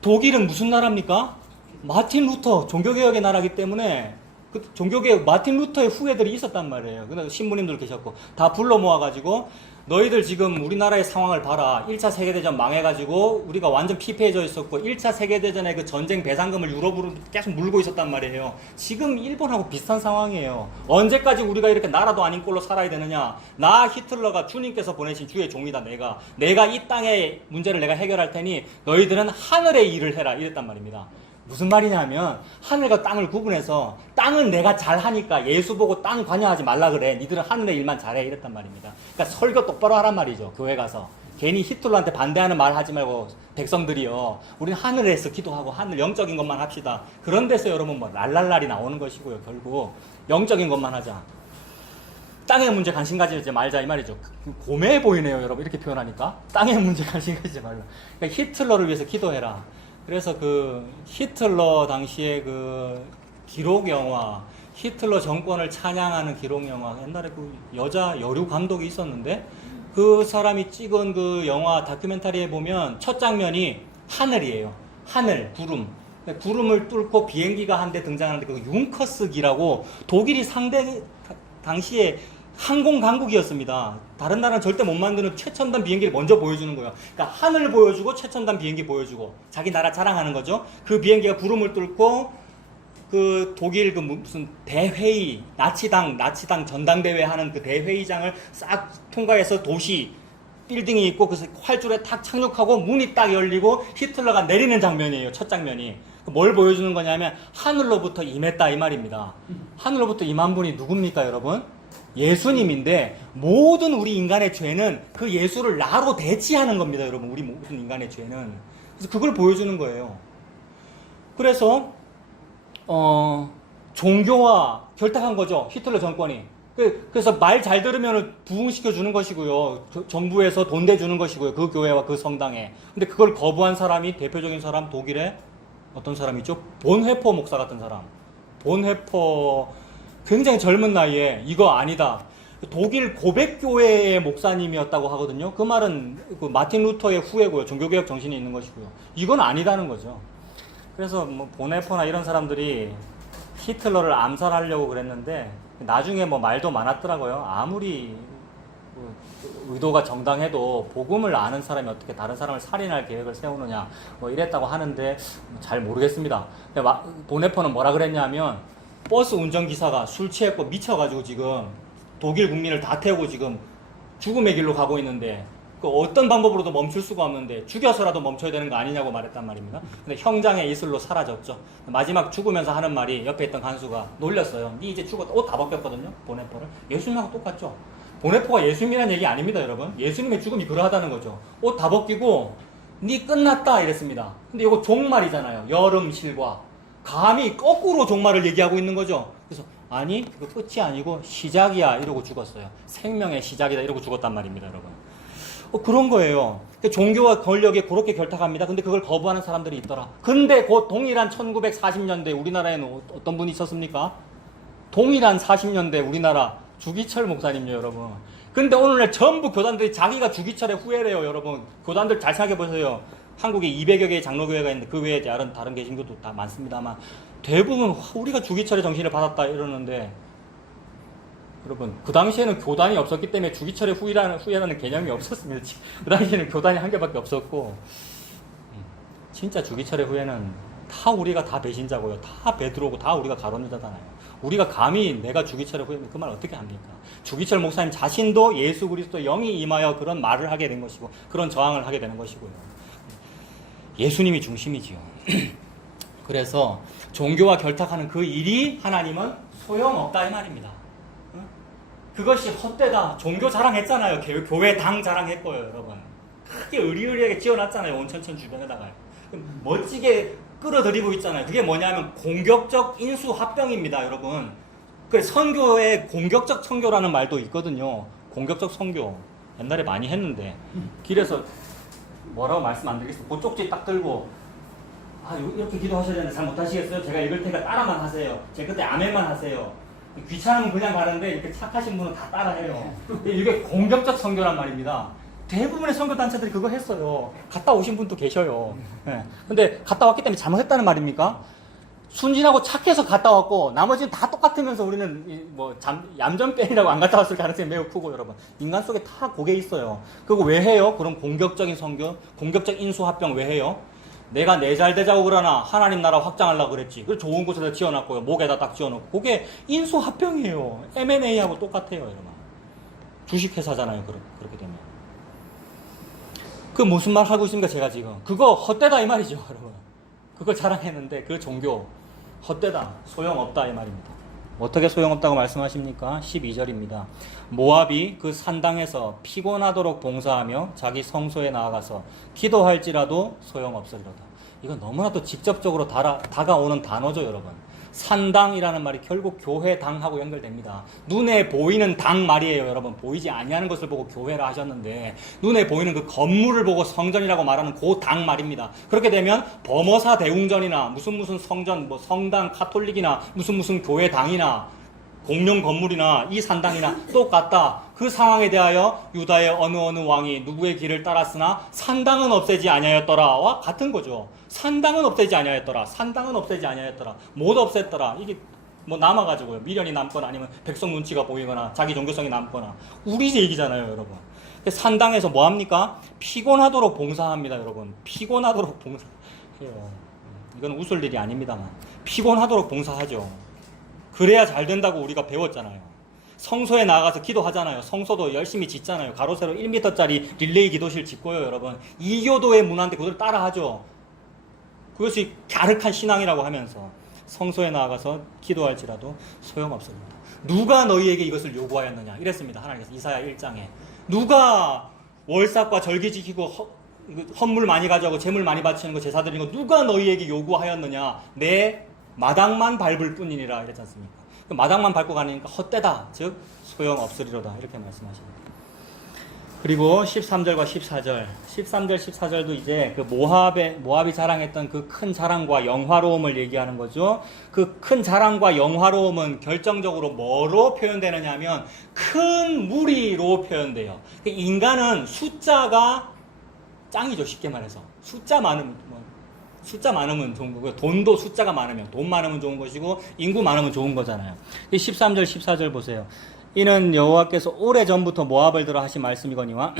독일은 무슨 나라입니까? 마틴 루터, 종교개혁의 나라이기 때문에 그 종교개혁 마틴 루터의 후예들이 있었단 말이에요. 근데 신부님들 계셨고 다 불러 모아가지고 너희들 지금 우리나라의 상황을 봐라. 1차 세계대전 망해가지고 우리가 완전 피폐해져 있었고 1차 세계대전의 그 전쟁 배상금을 유럽으로 계속 물고 있었단 말이에요. 지금 일본하고 비슷한 상황이에요. 언제까지 우리가 이렇게 나라도 아닌 꼴로 살아야 되느냐. 나 히틀러가 주님께서 보내신 주의 종이다. 내가 이 땅의 문제를 내가 해결할 테니 너희들은 하늘의 일을 해라. 이랬단 말입니다. 무슨 말이냐면 하늘과 땅을 구분해서 땅은 내가 잘하니까 예수 보고 땅 관여하지 말라 그래. 니들은 하늘의 일만 잘해. 이랬단 말입니다. 그러니까 설교 똑바로 하란 말이죠. 교회 가서. 괜히 히틀러한테 반대하는 말 하지 말고 백성들이요. 우리는 하늘에서 기도하고 하늘 영적인 것만 합시다. 그런 데서 여러분 뭐 랄랄랄이 나오는 것이고요. 결국 영적인 것만 하자. 땅의 문제 관심 가지지 말자 이 말이죠. 고매해 보이네요. 여러분 이렇게 표현하니까. 땅의 문제 관심 가지지 말라. 그러니까 히틀러를 위해서 기도해라. 그래서 그 히틀러 당시에 그 기록 영화, 히틀러 정권을 찬양하는 기록 영화, 옛날에 그 여자 여류 감독이 있었는데 그 사람이 찍은 그 영화 다큐멘터리에 보면 첫 장면이 하늘이에요. 하늘, 구름. 구름을 뚫고 비행기가 한 대 등장하는데 그 융커스기라고 독일이 상당히 당시에 항공 강국이었습니다. 다른 나라는 절대 못 만드는 최첨단 비행기를 먼저 보여주는 거예요. 그러니까 하늘 보여주고 최첨단 비행기 보여주고 자기 나라 자랑하는 거죠. 그 비행기가 구름을 뚫고 그 독일 그 무슨 대회의 나치당 전당대회 하는 그 대회의장을 싹 통과해서 도시 빌딩이 있고 그래서 활주로에 탁 착륙하고 문이 딱 열리고 히틀러가 내리는 장면이에요. 첫 장면이. 뭘 보여주는 거냐면 하늘로부터 임했다 이 말입니다. 하늘로부터 임한 분이 누굽니까 여러분? 예수님인데 모든 우리 인간의 죄는 그 예수를 나로 대치하는 겁니다, 여러분. 우리 모든 인간의 죄는. 그래서 그걸 보여주는 거예요. 그래서 종교와 결탁한 거죠, 히틀러 정권이. 그래서 말 잘 들으면 부흥시켜 주는 것이고요. 정부에서 돈 대주는 것이고요. 그 교회와 그 성당에. 근데 그걸 거부한 사람이 대표적인 사람 독일의 어떤 사람이죠? 본헤퍼 목사 같은 사람. 본헤퍼 굉장히 젊은 나이에 이거 아니다. 독일 고백교회의 목사님이었다고 하거든요. 그 말은 그 마틴 루터의 후예고요. 종교개혁 정신이 있는 것이고요. 이건 아니다는 거죠. 그래서 뭐 보네퍼나 이런 사람들이 히틀러를 암살하려고 그랬는데 나중에 뭐 말도 많았더라고요. 아무리 의도가 정당해도 복음을 아는 사람이 어떻게 다른 사람을 살인할 계획을 세우느냐 뭐 이랬다고 하는데 잘 모르겠습니다. 보네퍼는 뭐라 그랬냐면 버스 운전기사가 술 취했고 미쳐가지고 지금 독일 국민을 다 태우고 지금 죽음의 길로 가고 있는데 그 어떤 방법으로도 멈출 수가 없는데 죽여서라도 멈춰야 되는 거 아니냐고 말했단 말입니다. 근데 형장의 이슬로 사라졌죠. 마지막 죽으면서 하는 말이 옆에 있던 간수가 놀렸어요. 니 이제 죽었다. 옷 다 벗겼거든요. 보네퍼를. 예수님하고 똑같죠. 보네퍼가 예수님이라는 얘기 아닙니다, 여러분. 예수님의 죽음이 그러하다는 거죠. 옷 다 벗기고 니 끝났다 이랬습니다. 근데 이거 종말이잖아요. 여름 실과. 감히 거꾸로 종말을 얘기하고 있는 거죠. 그래서 아니 그거 끝이 아니고 시작이야 이러고 죽었어요. 생명의 시작이다 이러고 죽었단 말입니다, 여러분. 그런 거예요. 종교와 권력이 그렇게 결탁합니다. 근데 그걸 거부하는 사람들이 있더라. 근데 곧 동일한 1940년대 우리나라에는 어떤 분이 있었습니까? 동일한 40년대 우리나라 주기철 목사님요, 여러분. 근데 오늘날 전부 교단들이 자기가 주기철의 후예래요, 여러분. 교단들 잘 생각해보세요. 한국에 200여 개의 장로교회가 있는데 그 외에 다른 개신교도 다 많습니다만 대부분 우리가 주기철의 정신을 받았다 이러는데 여러분 그 당시에는 교단이 없었기 때문에 주기철의 후예라는 개념이 없었습니다. 그 당시에는 교단이 한 개밖에 없었고 진짜 주기철의 후예는 다 우리가 다 배신자고요. 다 베드로고 다 우리가 가론유다잖아요. 우리가 감히 내가 주기철의 후예면 그 말 어떻게 합니까? 주기철 목사님 자신도 예수 그리스도 영이 임하여 그런 말을 하게 된 것이고 그런 저항을 하게 되는 것이고요. 예수님이 중심이지요. 그래서 종교와 결탁하는 그 일이 하나님은 소용없다 이 말입니다. 그것이 헛되다. 종교 자랑했잖아요. 교회 당 자랑했고요, 여러분. 크게 의리의리하게 지어놨잖아요. 온천천 주변에다가. 멋지게 끌어들이고 있잖아요. 그게 뭐냐면 공격적 인수합병입니다, 여러분. 그래, 선교에 공격적 선교라는 말도 있거든요. 공격적 선교. 옛날에 많이 했는데 길에서 뭐라고 말씀 안 드리겠어요. 보쪽지 딱 들고 이렇게 기도하셔야 되는데 잘 못하시겠어요? 제가 읽을 테니까 따라만 하세요. 제 그때 아멘만 하세요. 귀찮으면 그냥 가는데 이렇게 착하신 분은 다 따라해요. 이게 공격적 선교란 말입니다. 대부분의 선교단체들이 그거 했어요. 갔다 오신 분도 계셔요. 네. 근데 갔다 왔기 때문에 잘못했다는 말입니까? 순진하고 착해서 갔다 왔고 나머지는 다 똑같으면서 우리는 얌전병이라고 안 갔다 왔을 가능성이 매우 크고, 여러분 인간 속에 다 그게 있어요. 그리고 왜 해요? 그런 공격적인 선교, 공격적 인수합병 왜 해요? 내가 내 잘 되자고 그러나 하나님 나라 확장하려고 그랬지. 그래서 좋은 곳에다 지어놨고요. 목에다 딱 지어놓고. 그게 인수합병이에요. M&A하고 똑같아요, 여러분. 주식회사잖아요. 그렇게 되면. 그 무슨 말 하고 있습니까, 제가 지금? 그거 헛되다 이 말이죠, 여러분. 그걸 자랑했는데 그 종교 헛되다, 소용없다 이 말입니다. 어떻게 소용없다고 말씀하십니까? 12절입니다. 모압이 그 산당에서 피곤하도록 봉사하며 자기 성소에 나아가서 기도할지라도 소용없으리로다. 이건 너무나도 직접적으로 다가오는 단어죠, 여러분. 산당이라는 말이 결국 교회당하고 연결됩니다. 눈에 보이는 당 말이에요, 여러분. 보이지 아니하는 것을 보고 교회라 하셨는데 눈에 보이는 그 건물을 보고 성전이라고 말하는 그 당 말입니다. 그렇게 되면 범어사 대웅전이나 무슨 성전, 성당 카톨릭이나 무슨 교회당이나 공룡 건물이나 이 산당이나 똑같다. 그 상황에 대하여 유다의 어느 왕이 누구의 길을 따랐으나 산당은 없애지 아니하였더라와 같은 거죠. 산당은 없애지 아니하였더라. 산당은 없애지 아니하였더라. 못 없앴더라. 이게 남아가지고요. 미련이 남거나 아니면 백성 눈치가 보이거나 자기 종교성이 남거나 우리 얘기잖아요, 여러분. 산당에서 뭐 합니까? 피곤하도록 봉사합니다, 여러분. 피곤하도록 봉사해요. 이건 웃을 일이 아닙니다만 피곤하도록 봉사하죠. 그래야 잘 된다고 우리가 배웠잖아요. 성소에 나가서 기도하잖아요. 성소도 열심히 짓잖아요. 가로 세로 1m짜리 릴레이 기도실 짓고요, 여러분. 이교도의 문화인데 그걸 따라하죠. 그것이 갸륵한 신앙이라고 하면서 성소에 나가서 기도할지라도 소용없습니다. 누가 너희에게 이것을 요구하였느냐 이랬습니다. 하나님께서 이사야 1장에 누가 월삭과 절기 지키고 헌물 많이 가져가고 재물 많이 바치는 거 제사 드리는 거 누가 너희에게 요구하였느냐 내 마당만 밟을 뿐이니라 이랬지 않습니까? 그 마당만 밟고 가니까 헛되다, 즉 소용없으리로다 이렇게 말씀하십니다. 그리고 13절과 14절 13절 14절도 이제 그 모압이 자랑했던 그 큰 자랑과 영화로움을 얘기하는 거죠. 그 큰 자랑과 영화로움은 결정적으로 뭐로 표현되느냐 하면 큰 무리로 표현돼요. 인간은 숫자가 짱이죠. 쉽게 말해서 숫자 많으면 좋은 거고요. 돈도 숫자가 많으면 돈 많으면 좋은 것이고 인구 많으면 좋은 거잖아요. 13절 14절 보세요. 이는 여호와께서 오래전부터 모압을 들어 하신 말씀이거니와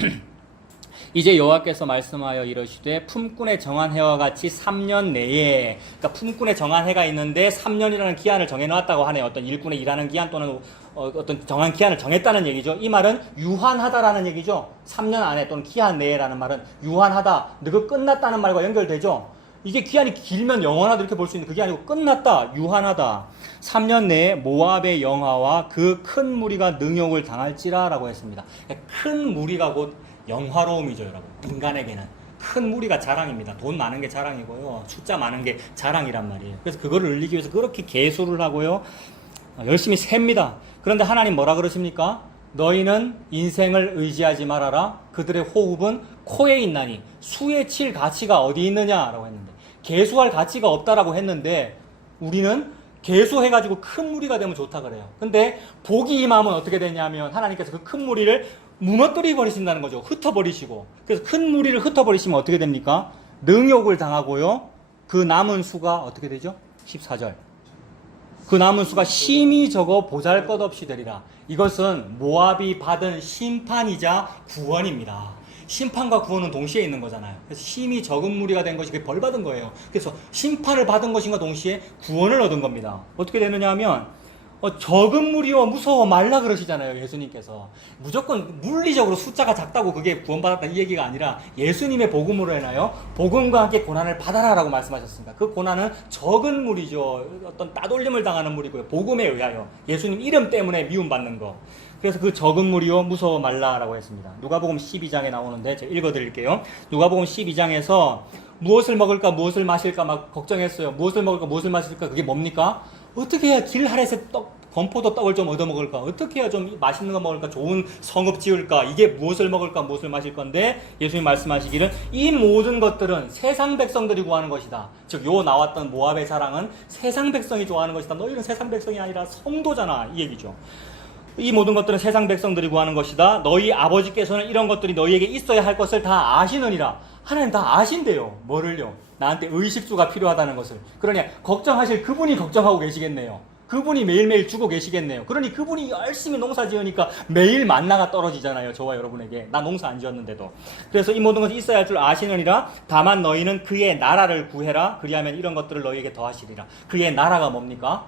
이제 여호와께서 말씀하여 이르시되 품꾼의 정한 해와 같이 3년 내에, 그러니까 품꾼의 정한 해가 있는데 3년이라는 기한을 정해놨다고 하네요. 어떤 일꾼의 일하는 기한 또는 어떤 정한 기한을 정했다는 얘기죠. 이 말은 유한하다라는 얘기죠. 3년 안에 또는 기한 내에라는 말은 유한하다, 그 끝났다는 말과 연결되죠. 이게 기한이 길면 영원하다 이렇게 볼 수 있는데 그게 아니고 끝났다, 유한하다. 3년 내에 모압의 영화와 그 큰 무리가 능욕을 당할지라 라고 했습니다. 큰 무리가 곧 영화로움이죠, 여러분. 인간에게는 큰 무리가 자랑입니다. 돈 많은 게 자랑이고요, 숫자 많은 게 자랑이란 말이에요. 그래서 그거를 늘리기 위해서 그렇게 계수를 하고요, 열심히 셉니다. 그런데 하나님 뭐라 그러십니까? 너희는 인생을 의지하지 말아라. 그들의 호흡은 코에 있나니 수에 칠 가치가 어디 있느냐라고 했는데, 계수할 가치가 없다라고 했는데 우리는 계수해가지고 큰 무리가 되면 좋다 그래요. 근데 복이 임하면 어떻게 되냐면 하나님께서 그 큰 무리를 무너뜨려 버리신다는 거죠. 흩어버리시고. 그래서 큰 무리를 흩어버리시면 어떻게 됩니까? 능욕을 당하고요. 그 남은 수가 어떻게 되죠? 14절. 그 남은 수가 심히 적어 보잘것없이 되리라. 이것은 모압이 받은 심판이자 구원입니다. 심판과 구원은 동시에 있는 거잖아요. 그래서 심히 적은 무리가 된 것이 벌 받은 거예요. 그래서 심판을 받은 것인가 동시에 구원을 얻은 겁니다. 어떻게 되느냐 하면 적은 무리여 무서워 말라 그러시잖아요. 예수님께서. 무조건 물리적으로 숫자가 작다고 그게 구원받았다 이 얘기가 아니라 예수님의 복음으로 해나요. 복음과 함께 고난을 받아라라고 말씀하셨습니다. 그 고난은 적은 무리죠. 어떤 따돌림을 당하는 무리고요. 복음에 의하여 예수님 이름 때문에 미움받는 거. 그래서 그 적은 무리여 무서워 말라라고 했습니다. 누가복음 12장에 나오는데 제가 읽어드릴게요. 누가복음 12장에서 무엇을 먹을까 무엇을 마실까 막 걱정했어요. 무엇을 먹을까 무엇을 마실까 그게 뭡니까? 어떻게 해야 길 아래서 건포도 떡을 좀 얻어 먹을까? 어떻게 해야 좀 맛있는 거 먹을까? 좋은 성읍 지을까? 이게 무엇을 먹을까? 무엇을 마실 건데 예수님 말씀하시기를 이 모든 것들은 세상 백성들이 구하는 것이다. 즉 요 나왔던 모압의 자랑은 세상 백성이 좋아하는 것이다. 너희는 세상 백성이 아니라 성도잖아. 이 얘기죠. 이 모든 것들은 세상 백성들이 구하는 것이다. 너희 아버지께서는 이런 것들이 너희에게 있어야 할 것을 다 아시느니라. 하나님 다 아신대요. 뭐를요? 나한테 의식주가 필요하다는 것을. 그러니 걱정하실 그분이 걱정하고 계시겠네요. 그분이 매일매일 주고 계시겠네요. 그러니 그분이 열심히 농사 지으니까 매일 만나가 떨어지잖아요. 저와 여러분에게. 나 농사 안 지었는데도. 그래서 이 모든 것이 있어야 할 줄 아시느니라. 다만 너희는 그의 나라를 구해라. 그리하면 이런 것들을 너희에게 더하시리라. 그의 나라가 뭡니까?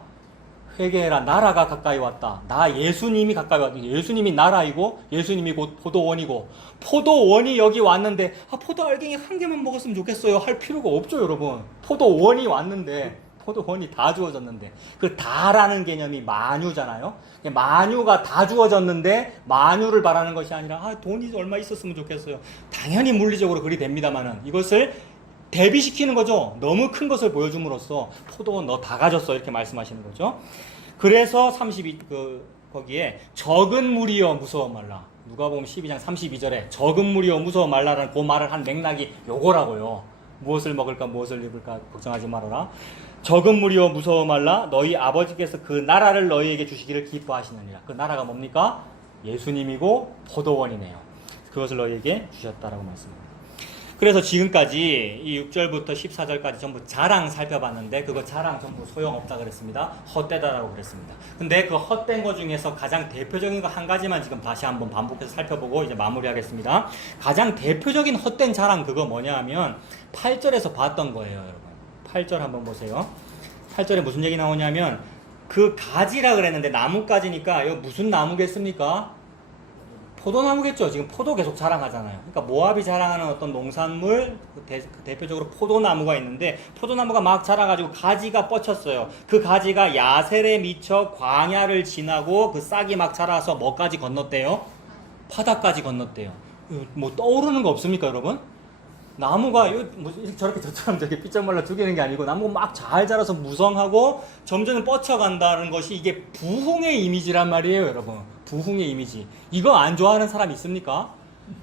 회개해라. 나라가 가까이 왔다. 나 예수님이 가까이 왔다. 예수님이 나라이고 예수님이 곧 포도원이고 포도원이 여기 왔는데 포도 알갱이 한 개만 먹었으면 좋겠어요 할 필요가 없죠. 여러분. 포도원이 왔는데 포도원이 다 주어졌는데 그 다라는 개념이 만유잖아요. 만유가 다 주어졌는데 만유를 바라는 것이 아니라 돈이 얼마 있었으면 좋겠어요. 당연히 물리적으로 그리 됩니다만은 이것을 대비시키는 거죠. 너무 큰 것을 보여줌으로써 포도원 너 다 가졌어 이렇게 말씀하시는 거죠. 그래서 거기에 적은 무리여 무서워 말라. 누가복음 12장 32절에 적은 무리여 무서워 말라라는 그 말을 한 맥락이 요거라고요. 무엇을 먹을까 무엇을 입을까 걱정하지 말아라. 적은 무리여 무서워 말라. 너희 아버지께서 그 나라를 너희에게 주시기를 기뻐하시느니라. 그 나라가 뭡니까? 예수님이고 포도원이네요. 그것을 너희에게 주셨다라고 말씀합니다. 그래서 지금까지 이 6절부터 14절까지 전부 자랑 살펴봤는데 그거 자랑 전부 소용없다 그랬습니다. 헛되다라고 그랬습니다. 근데 그 헛된 것 중에서 가장 대표적인 거 한 가지만 지금 다시 한번 반복해서 살펴보고 이제 마무리하겠습니다. 가장 대표적인 헛된 자랑 그거 뭐냐 하면 8절에서 봤던 거예요. 여러분 8절 한번 보세요. 8절에 무슨 얘기 나오냐면 그 가지라 그랬는데 나뭇가지니까 이거 무슨 나무겠습니까? 포도나무겠죠. 지금 포도 계속 자랑하잖아요. 그러니까 모압이 자랑하는 어떤 농산물 대표적으로 포도나무가 있는데 포도나무가 막 자라가지고 가지가 뻗쳤어요. 그 가지가 야셀에 미쳐 광야를 지나고 그 싹이 막 자라서 뭐까지 건넜대요? 바다까지 건넜대요. 뭐 떠오르는 거 없습니까, 여러분? 나무가 뭐 저렇게 저처럼 저렇게 삐쩍 말라 죽이는 게 아니고 나무가 막 잘 자라서 무성하고 점점 뻗쳐간다는 것이 이게 부흥의 이미지란 말이에요, 여러분. 부흥의 이미지. 이거 안 좋아하는 사람 있습니까?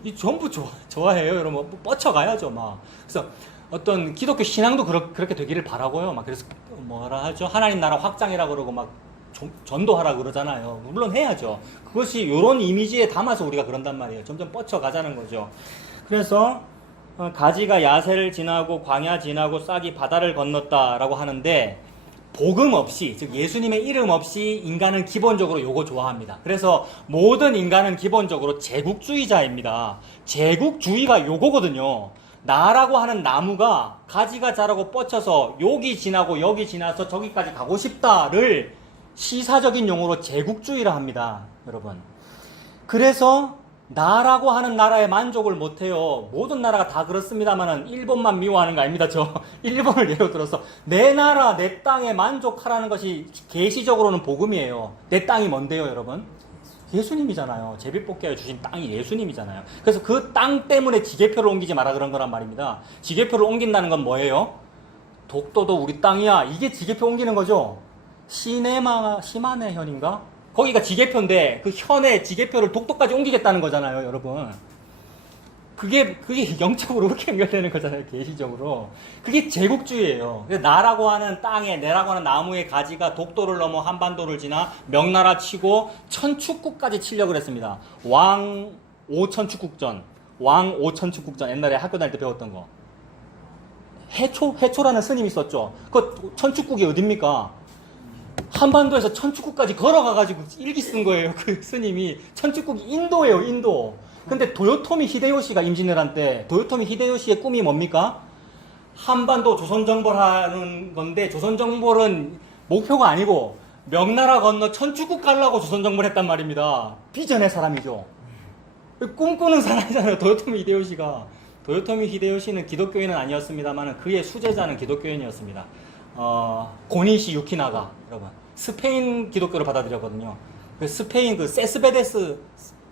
이 전부 좋아해요, 여러분. 뻗쳐가야죠, 막. 그래서 어떤 기독교 신앙도 그렇게 되기를 바라고요. 막 그래서 뭐라 하죠? 하나님 나라 확장이라 그러고 막 전도하라 그러잖아요. 물론 해야죠. 그것이 이런 이미지에 담아서 우리가 그런단 말이에요. 점점 뻗쳐가자는 거죠. 그래서 가지가 야세를 지나고 광야 지나고 싹이 바다를 건넜다라고 하는데 복음 없이 즉 예수님의 이름 없이 인간은 기본적으로 요거 좋아합니다. 그래서 모든 인간은 기본적으로 제국주의자입니다. 제국주의가 요거거든요. 나라고 하는 나무가 가지가 자라고 뻗쳐서 여기 지나고 여기 지나서 저기까지 가고 싶다를 시사적인 용어로 제국주의라 합니다. 여러분. 그래서 나라고 하는 나라에 만족을 못해요. 모든 나라가 다 그렇습니다만은 일본만 미워하는 거 아닙니다. 저 일본을 예로 들어서 내 나라 내 땅에 만족하라는 것이 계시적으로는 복음이에요. 내 땅이 뭔데요, 여러분? 예수님이잖아요. 제비뽑기하여 주신 땅이 예수님이잖아요. 그래서 그 땅 때문에 지계표를 옮기지 마라 그런 거란 말입니다. 지계표를 옮긴다는 건 뭐예요? 독도도 우리 땅이야. 이게 지계표 옮기는 거죠. 시마네 현인가? 거기가 지계표인데 그 현의 지계표를 독도까지 옮기겠다는 거잖아요, 여러분. 그게 영적으로 그렇게 연결되는 거잖아요, 계시적으로. 그게 제국주의예요. 나라고 하는 땅에, 내라고 하는 나무의 가지가 독도를 넘어 한반도를 지나 명나라 치고 천축국까지 치려고 그랬습니다. 왕 5천 축국전, 옛날에 학교 다닐 때 배웠던 거. 해초라는 스님이 있었죠. 그 천축국이 어딥니까? 한반도에서 천축국까지 걸어가가지고 일기 쓴 거예요. 그 스님이. 천축국이 인도예요, 인도. 근데 도요토미 히데요시가 임진왜란 한 때 도요토미 히데요시의 꿈이 뭡니까? 한반도 조선정벌하는 건데 조선정벌은 목표가 아니고 명나라 건너 천주국 가려고 조선 정벌 했단 말입니다. 비전의 사람이죠. 꿈꾸는 사람이잖아요. 도요토미 히데요시가. 도요토미 히데요시는 기독교인은 아니었습니다만 그의 수제자는 기독교인이었습니다. 고니시 유키나가 여러분 스페인 기독교를 받아들였거든요. 그 스페인 그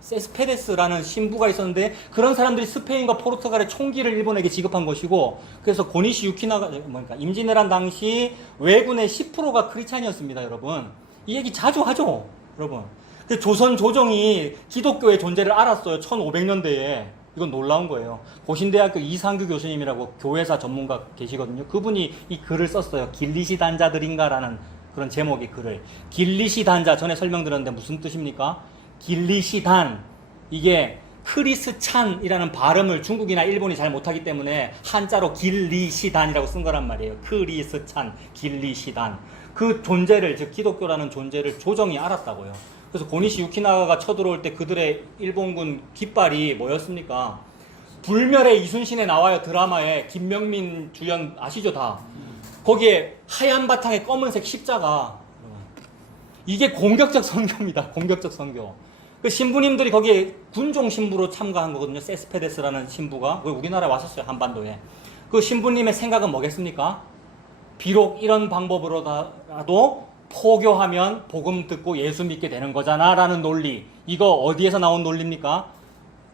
세스페데스라는 신부가 있었는데 그런 사람들이 스페인과 포르투갈의 총기를 일본에게 지급한 것이고 그래서 고니시 유키나가 뭐니까 임진왜란 당시 왜군의 10%가 크리스찬이었습니다, 여러분. 이 얘기 자주 하죠, 여러분. 근데 조선 조정이 기독교의 존재를 알았어요, 1500년대에. 이건 놀라운 거예요. 고신대학교 이상규 교수님이라고 교회사 전문가 계시거든요. 그분이 이 글을 썼어요. 길리시 단자들인가라는 그런 제목의 글을. 길리시 단자 전에 설명드렸는데 무슨 뜻입니까? 길리시단, 이게 크리스찬이라는 발음을 중국이나 일본이 잘 못하기 때문에 한자로 길리시단이라고 쓴 거란 말이에요. 크리스찬, 길리시단. 그 존재를, 즉 기독교라는 존재를 조정이 알았다고요. 그래서 고니시 유키나가가 쳐들어올 때 그들의 일본군 깃발이 뭐였습니까? 불멸의 이순신에 나와요. 드라마에 김명민 주연 아시죠 다? 거기에 하얀 바탕에 검은색 십자가. 이게 공격적 선교입니다. 공격적 선교. 그 신부님들이 거기에 군종 신부로 참가한 거거든요. 세스페데스라는 신부가 우리나라에 왔었어요. 한반도에. 그 신부님의 생각은 뭐겠습니까? 비록 이런 방법으로라도 포교하면 복음 듣고 예수 믿게 되는 거잖아 라는 논리. 이거 어디에서 나온 논리입니까?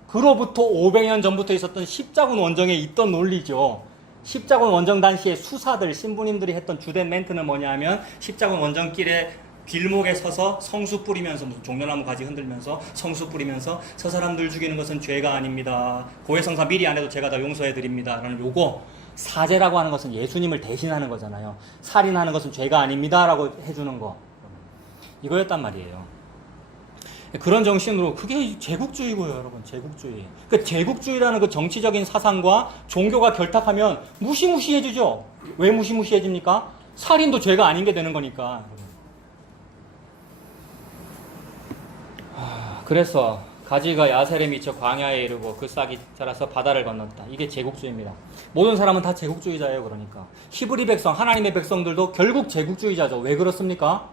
그로부터 500년 전부터 있었던 십자군 원정에 있던 논리죠. 십자군 원정 당시에 수사들, 신부님들이 했던 주된 멘트는 뭐냐 하면 십자군 원정길에 길목에 서서 성수 뿌리면서 무슨 종려나무 가지 흔들면서 성수 뿌리면서 저 사람들 죽이는 것은 죄가 아닙니다. 고해성사 미리 안 해도 제가 다 용서해 드립니다. 라는 요거. 사죄라고 하는 것은 예수님을 대신하는 거잖아요. 살인하는 것은 죄가 아닙니다. 라고 해주는 거. 이거였단 말이에요. 그런 정신으로 그게 제국주의고요, 여러분. 제국주의. 그 제국주의라는 그 정치적인 사상과 종교가 결탁하면 무시무시해지죠. 왜 무시무시해집니까? 살인도 죄가 아닌 게 되는 거니까. 그래서 가지가 야셀에 미쳐 광야에 이르고 그 싹이 자라서 바다를 건넜다. 이게 제국주의입니다. 모든 사람은 다 제국주의자예요. 그러니까 히브리 백성, 하나님의 백성들도 결국 제국주의자죠. 왜 그렇습니까?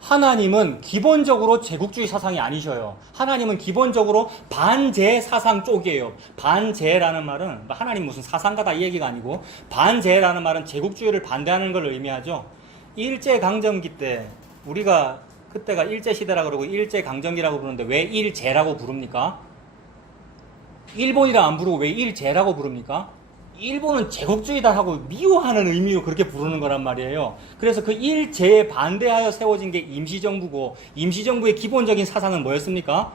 하나님은 기본적으로 제국주의 사상이 아니셔요. 하나님은 기본적으로 반제 사상 쪽이에요. 반제라는 말은 하나님 무슨 사상가다 이 얘기가 아니고 반제라는 말은 제국주의를 반대하는 걸 의미하죠. 일제강점기 때 우리가 그때가 일제시대라고 그러고 일제강점기라고 부르는데 왜 일제라고 부릅니까? 일본이라 안 부르고 왜 일제라고 부릅니까? 일본은 제국주의다 하고 미워하는 의미로 그렇게 부르는 거란 말이에요. 그래서 그 일제에 반대하여 세워진 게 임시정부고 임시정부의 기본적인 사상은 뭐였습니까?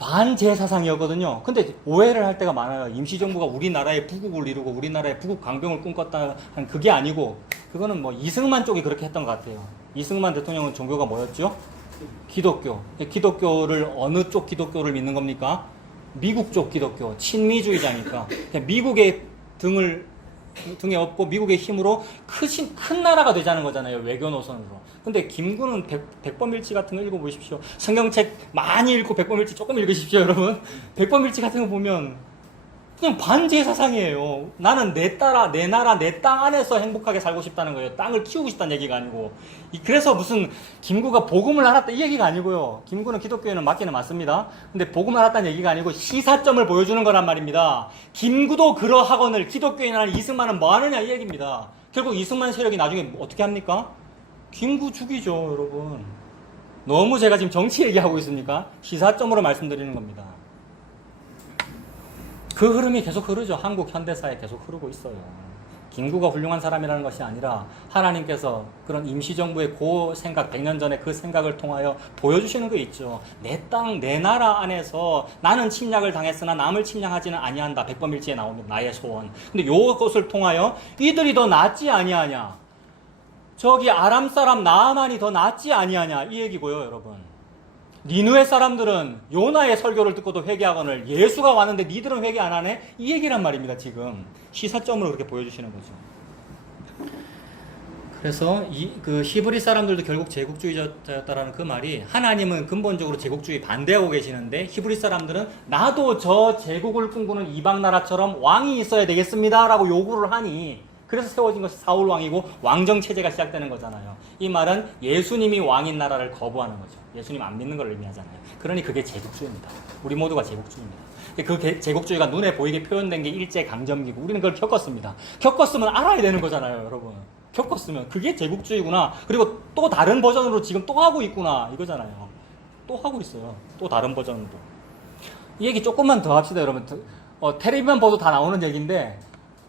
반제 사상이었거든요. 근데 오해를 할 때가 많아요. 임시정부가 우리나라의 부국을 이루고 우리나라의 부국 강병을 꿈꿨다 한 그게 아니고 그거는 뭐 이승만 쪽이 그렇게 했던 것 같아요. 이승만 대통령은 종교가 뭐였죠? 기독교. 기독교를 어느 쪽 기독교를 믿는 겁니까? 미국 쪽 기독교. 친미주의자니까. 미국의 등에 업고 미국의 힘으로 큰 나라가 되자는 거잖아요. 외교 노선으로. 근데 김구는 백범일치 같은 거 읽어보십시오. 성경책 많이 읽고 백범일치 조금 읽으십시오, 여러분. 백범일치 같은 거 보면 그냥 반제 사상이에요. 나는 내 나라, 내 땅 안에서 행복하게 살고 싶다는 거예요. 땅을 키우고 싶다는 얘기가 아니고. 그래서 무슨 김구가 복음을 알았다 이 얘기가 아니고요. 김구는 기독교에는 맞기는 맞습니다. 근데 복음을 알았다는 얘기가 아니고 시사점을 보여주는 거란 말입니다. 김구도 그러하거늘 기독교인이라는 이승만은 뭐 하느냐 이 얘기입니다. 결국 이승만 세력이 나중에 어떻게 합니까? 김구 죽이죠, 여러분. 너무 제가 지금 정치 얘기하고 있습니까? 시사점으로 말씀드리는 겁니다. 그 흐름이 계속 흐르죠. 한국 현대사에 계속 흐르고 있어요. 김구가 훌륭한 사람이라는 것이 아니라 하나님께서 그런 임시정부의 그 생각, 100년 전에 그 생각을 통하여 보여주시는 거 있죠. 내 땅, 내 나라 안에서 나는 침략을 당했으나 남을 침략하지는 아니한다. 백범일지에 나오는 나의 소원. 근데 요것을 통하여 이들이 더 낫지 아니하냐. 저기 아람 사람 나아만이 더 낫지 아니하냐. 이 얘기고요, 여러분. 니누의 사람들은 요나의 설교를 듣고도 회개하거늘 예수가 왔는데 니들은 회개 안 하네? 이 얘기란 말입니다. 지금 시사점으로 그렇게 보여주시는 거죠. 그래서 그 히브리 사람들도 결국 제국주의자였다라는 그 말이 하나님은 근본적으로 제국주의 반대하고 계시는데 히브리 사람들은 나도 저 제국을 꿈꾸는 이방 나라처럼 왕이 있어야 되겠습니다 라고 요구를 하니 그래서 세워진 것이 사울 왕이고 왕정 체제가 시작되는 거잖아요. 이 말은 예수님이 왕인 나라를 거부하는 거죠. 예수님 안 믿는 걸 의미하잖아요. 그러니 그게 제국주의입니다. 우리 모두가 제국주의입니다. 그 제국주의가 눈에 보이게 표현된 게 일제강점기고 우리는 그걸 겪었습니다. 겪었으면 알아야 되는 거잖아요, 여러분. 겪었으면 그게 제국주의구나. 그리고 또 다른 버전으로 지금 또 하고 있구나 이거잖아요. 또 하고 있어요. 또 다른 버전으로. 이 얘기 조금만 더 합시다, 여러분. 텔레비만 봐도 다 나오는 얘기인데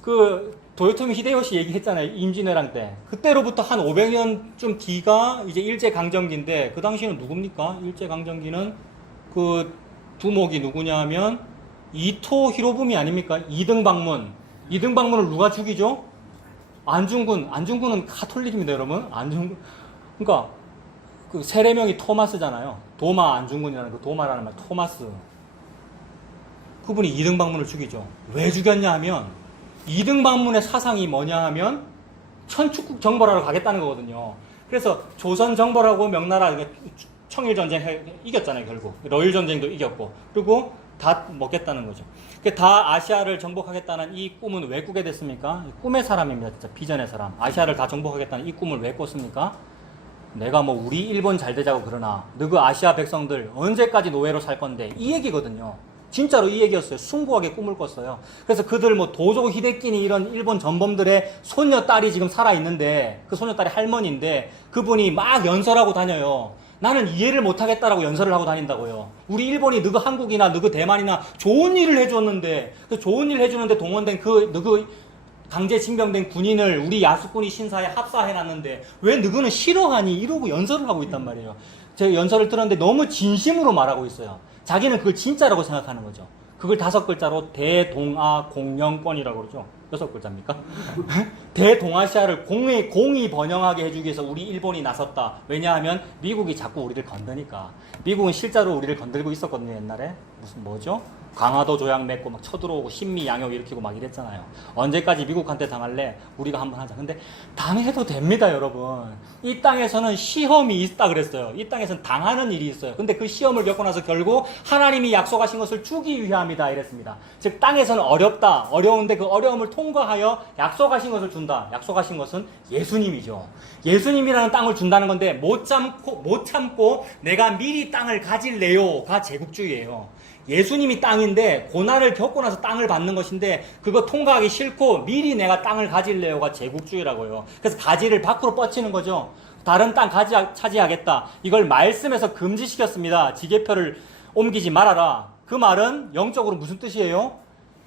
그 도요토미 히데요시 얘기했잖아요. 임진왜란 때. 그때로부터 한 500년쯤 뒤가 이제 일제강점기인데 그 당시에는 누굽니까? 일제강점기는 그 두목이 누구냐 하면 이토 히로부미 아닙니까? 이등방문. 이등방문을 누가 죽이죠? 안중근. 안중근은 카톨릭입니다, 여러분. 안중근. 그러니까 그 세례명이 토마스잖아요. 도마 안중근이라는 그 도마라는 말, 토마스. 그분이 이등방문을 죽이죠. 왜 죽였냐 하면 이등방문의 사상이 뭐냐 하면 천축국 정벌하러 가겠다는 거거든요. 그래서 조선 정벌하고 명나라 청일전쟁 이겼잖아요, 결국. 러일전쟁도 이겼고. 그리고 다 먹겠다는 거죠. 다 아시아를 정복하겠다는 이 꿈은 왜 꾸게 됐습니까? 꿈의 사람입니다, 진짜. 비전의 사람. 아시아를 다 정복하겠다는 이 꿈을 왜 꿨습니까? 내가 뭐 우리 일본 잘 되자고 그러나 너그 아시아 백성들 언제까지 노예로 살 건데 이 얘기거든요. 진짜로 이 얘기였어요. 숭고하게 꿈을 꿨어요. 그래서 그들 뭐 도조 히데키니 이런 일본 전범들의 손녀딸이 지금 살아있는데 그 손녀딸이 할머니인데 그분이 막 연설하고 다녀요. 나는 이해를 못하겠다라고 연설을 하고 다닌다고요. 우리 일본이 너그 한국이나 너그 대만이나 좋은 일을 해줬는데 그 좋은 일을 해주는데 동원된 너그 강제 징병된 군인을 우리 야수꾼이 신사에 합사해놨는데 왜 너그는 싫어하니? 이러고 연설을 하고 있단 말이에요. 제가 연설을 들었는데 너무 진심으로 말하고 있어요. 자기는 그걸 진짜라고 생각하는 거죠. 그걸 5글자로 대동아공영권이라고 그러죠. 6글자입니까? 대동아시아를 공이 번영하게 해주기 위해서 우리 일본이 나섰다. 왜냐하면 미국이 자꾸 우리를 건드니까. 미국은 실제로 우리를 건들고 있었거든요, 옛날에. 무슨 뭐죠? 강화도 조약 맺고 막 쳐들어오고 신미 양역 일으키고 막 이랬잖아요. 언제까지 미국한테 당할래? 우리가 한번 하자. 근데 당해도 됩니다, 여러분. 이 땅에서는 시험이 있다 그랬어요. 이 땅에서는 당하는 일이 있어요. 근데 그 시험을 겪고 나서 결국 하나님이 약속하신 것을 주기 위함이다 이랬습니다. 즉 땅에서는 어렵다. 어려운데 그 어려움을 통과하여 약속하신 것을 준다. 약속하신 것은 예수님이죠. 예수님이라는 땅을 준다는 건데 못 참고 내가 미리 땅을 가질래요가 제국주의예요. 예수님이 땅인데 고난을 겪고 나서 땅을 받는 것인데 그거 통과하기 싫고 미리 내가 땅을 가질래요가 제국주의라고요. 그래서 가지를 밖으로 뻗치는 거죠. 다른 땅 차지하겠다. 이걸 말씀에서 금지시켰습니다. 지계표를 옮기지 말아라. 그 말은 영적으로 무슨 뜻이에요?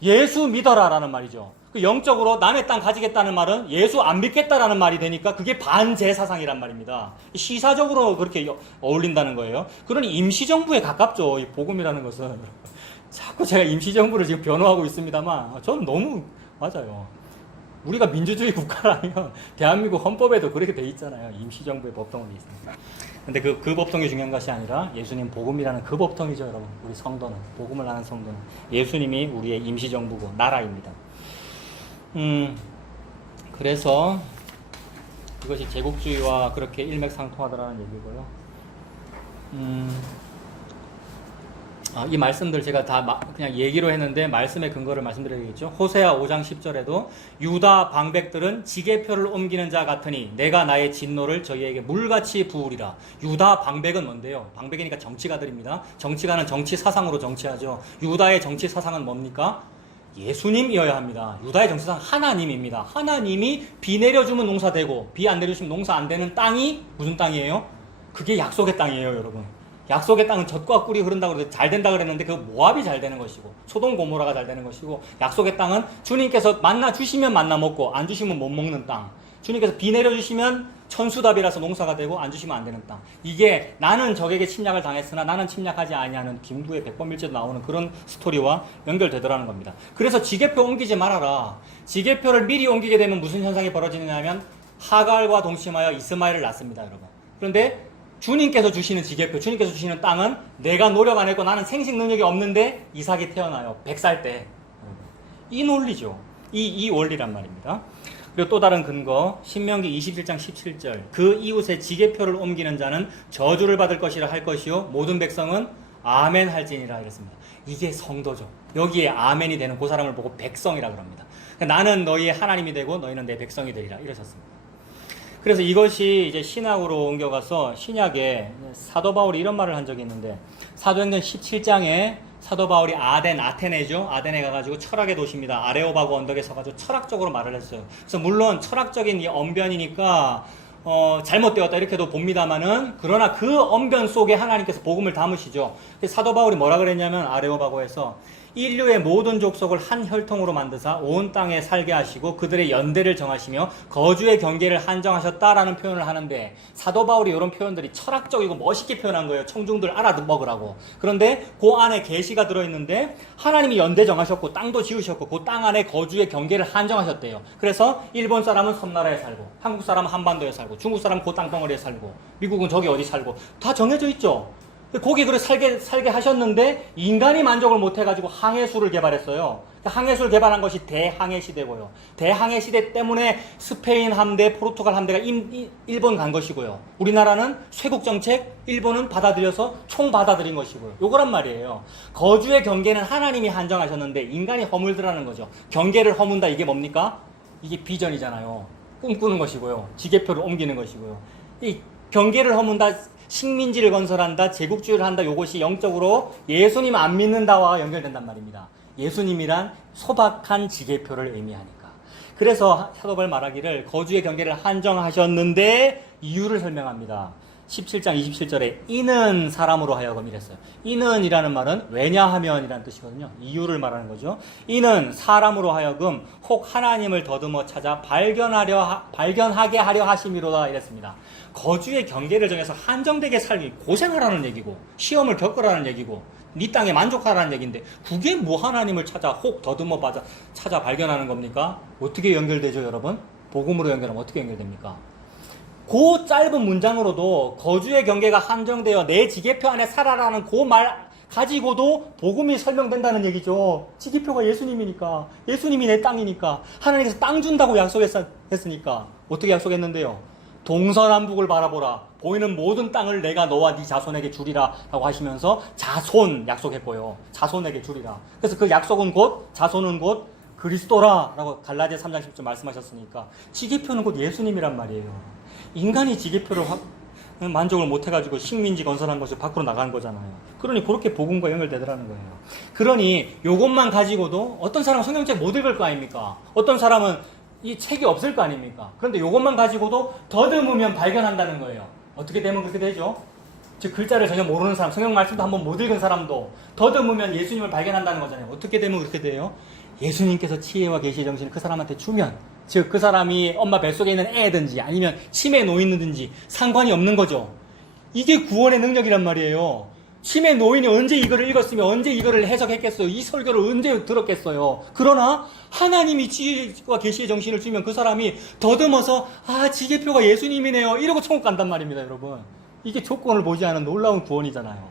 예수 믿어라라는 말이죠. 그 영적으로 남의 땅 가지겠다는 말은 예수 안 믿겠다라는 말이 되니까 그게 반제사상이란 말입니다. 시사적으로 그렇게 어울린다는 거예요. 그러니 임시정부에 가깝죠. 이 복음이라는 것은. 자꾸 제가 임시정부를 지금 변호하고 있습니다만 저는 너무 맞아요. 우리가 민주주의 국가라면 대한민국 헌법에도 그렇게 돼 있잖아요. 임시정부의 법통이 있습니다. 근데 그 법통이 중요한 것이 아니라 예수님 복음이라는 그 법통이죠, 여러분. 우리 성도는, 복음을 아는 성도는 예수님이 우리의 임시정부고 나라입니다. 그래서 이것이 제국주의와 그렇게 일맥상통하더라는 얘기고요. 이 말씀들 제가 다 그냥 얘기로 했는데 말씀의 근거를 말씀드려야겠죠. 호세아 5장 10절에도 유다 방백들은 지게표를 옮기는 자 같으니 내가 나의 진노를 저희에게 물같이 부으리라. 유다 방백은 뭔데요? 방백이니까 정치가들입니다. 정치가는 정치 사상으로 정치하죠. 유다의 정치 사상은 뭡니까? 예수님이어야 합니다. 유다의 정치상 하나님입니다. 하나님이 비 내려주면 농사되고 비 안 내려주면 농사 안 되는 땅이 무슨 땅이에요? 그게 약속의 땅이에요, 여러분. 약속의 땅은 젖과 꿀이 흐른다고 그래서 잘 된다 그랬는데 그 모압이 잘 되는 것이고 소돔 고모라가 잘 되는 것이고 약속의 땅은 주님께서 만나 주시면 만나 먹고 안 주시면 못 먹는 땅. 주님께서 비 내려주시면 천수답이라서 농사가 되고 안 주시면 안 되는 땅. 이게 나는 적에게 침략을 당했으나 나는 침략하지 아니하는 김구의 백범일제도 나오는 그런 스토리와 연결되더라는 겁니다. 그래서 지게표 옮기지 말아라. 지게표를 미리 옮기게 되면 무슨 현상이 벌어지느냐면 하갈과 동침하여 이스마엘을 낳습니다, 여러분. 그런데 주님께서 주시는 지게표, 주님께서 주시는 땅은 내가 노력 안 했고 나는 생식 능력이 없는데 이삭이 태어나요. 100살 때. 이 논리죠. 이 원리란 말입니다. 그리고 또 다른 근거, 신명기 27장 17절. 그 이웃의 지게표를 옮기는 자는 저주를 받을 것이라 할 것이요 모든 백성은 아멘 할지니라 이랬습니다. 이게 성도죠. 여기에 아멘이 되는 그 사람을 보고 백성이라 그럽니다. 그러니까 나는 너희의 하나님이 되고 너희는 내 백성이 되리라 이러셨습니다. 그래서 이것이 이제 신약으로 옮겨가서 신약에 사도 바울이 이런 말을 한 적이 있는데, 사도행전 17장에 사도 바울이 아테네죠. 아테네 가가지고 철학의 도시입니다. 아레오바고 언덕에 서가지고 철학적으로 말을 했어요. 그래서 물론 철학적인 이 언변이니까 잘못되었다 이렇게도 봅니다만은, 그러나 그 언변 속에 하나님께서 복음을 담으시죠. 사도 바울이 뭐라 그랬냐면 아레오바고에서 인류의 모든 족속을 한 혈통으로 만드사 온 땅에 살게 하시고 그들의 연대를 정하시며 거주의 경계를 한정하셨다라는 표현을 하는데, 사도 바울이 이런 표현들이 철학적이고 멋있게 표현한 거예요. 청중들 알아먹으라고. 그런데 그 안에 계시가 들어있는데, 하나님이 연대 정하셨고 땅도 지으셨고 그 땅 안에 거주의 경계를 한정하셨대요. 그래서 일본 사람은 섬나라에 살고, 한국 사람은 한반도에 살고, 중국 사람은 그 땅덩어리에 살고, 미국은 저기 어디 살고 다 정해져 있죠. 거기 그래 살게 하셨는데 인간이 만족을 못해가지고 항해수를 개발했어요. 항해수를 개발한 것이 대항해 시대고요. 대항해 시대 때문에 스페인 함대, 포르투갈 함대가 일본 간 것이고요. 우리나라는 쇄국 정책, 일본은 받아들여서 총 받아들인 것이고요. 요거란 말이에요. 거주의 경계는 하나님이 한정하셨는데 인간이 허물더라는 거죠. 경계를 허문다, 이게 뭡니까? 이게 비전이잖아요. 꿈꾸는 것이고요. 지계표를 옮기는 것이고요. 이 경계를 허문다, 식민지를 건설한다, 제국주의를 한다, 요것이 영적으로 예수님 안 믿는다와 연결된단 말입니다. 예수님이란 소박한 지계표를 의미하니까. 그래서 사도 바울 말하기를 거주의 경계를 한정하셨는데 이유를 설명합니다. 17장 27절에 이는 사람으로 하여금 이랬어요. 이는 이라는 말은 왜냐하면 이라는 뜻이거든요. 이유를 말하는 거죠. 이는 사람으로 하여금 혹 하나님을 더듬어 찾아 발견하게 하려 하심이로다 이랬습니다. 거주의 경계를 정해서 한정되게 살기, 고생하라는 얘기고 시험을 겪으라는 얘기고 네 땅에 만족하라는 얘기인데, 그게 뭐 하나님을 찾아 혹 더듬어 찾아 발견하는 겁니까? 어떻게 연결되죠, 여러분? 복음으로 연결하면 어떻게 연결됩니까? 그 짧은 문장으로도 거주의 경계가 한정되어 내 지계표 안에 살아라는 그 말 가지고도 복음이 설명된다는 얘기죠. 지계표가 예수님이니까, 예수님이 내 땅이니까, 하나님께서 땅 준다고 약속했으니까 어떻게 약속했는데요? 동서남북을 바라보라. 보이는 모든 땅을 내가 너와 네 자손에게 주리라 라고 하시면서 자손 약속했고요. 자손에게 주리라. 그래서 그 약속은 자손은 곧 그리스도라 라고 갈라디아 3장 10절 말씀하셨으니까 지계표는 곧 예수님이란 말이에요. 인간이 지계표를 만족을 못해가지고 식민지 건설한 것을 밖으로 나가는 거잖아요. 그러니 그렇게 복음과 연결되더라는 거예요. 그러니 이것만 가지고도 어떤 사람은 성경책 못 읽을 거 아닙니까? 어떤 사람은 이 책이 없을 거 아닙니까? 그런데 이것만 가지고도 더듬으면 발견한다는 거예요. 어떻게 되면 그렇게 되죠? 즉 글자를 전혀 모르는 사람, 성경 말씀도 한번 못 읽은 사람도 더듬으면 예수님을 발견한다는 거잖아요. 어떻게 되면 그렇게 돼요? 예수님께서 지혜와 계시의 정신을 그 사람한테 주면, 즉 그 사람이 엄마 뱃속에 있는 애든지 아니면 치매에 놓이는든지 상관이 없는 거죠. 이게 구원의 능력이란 말이에요. 치매 노인이 언제 이거를 읽었으면 언제 이거를 해석했겠어요? 이 설교를 언제 들었겠어요? 그러나 하나님이 지혜와 계시의 정신을 주면 그 사람이 더듬어서 지계표가 예수님이네요 이러고 천국 간단 말입니다, 여러분. 이게 조건을 보지 않은 놀라운 구원이잖아요.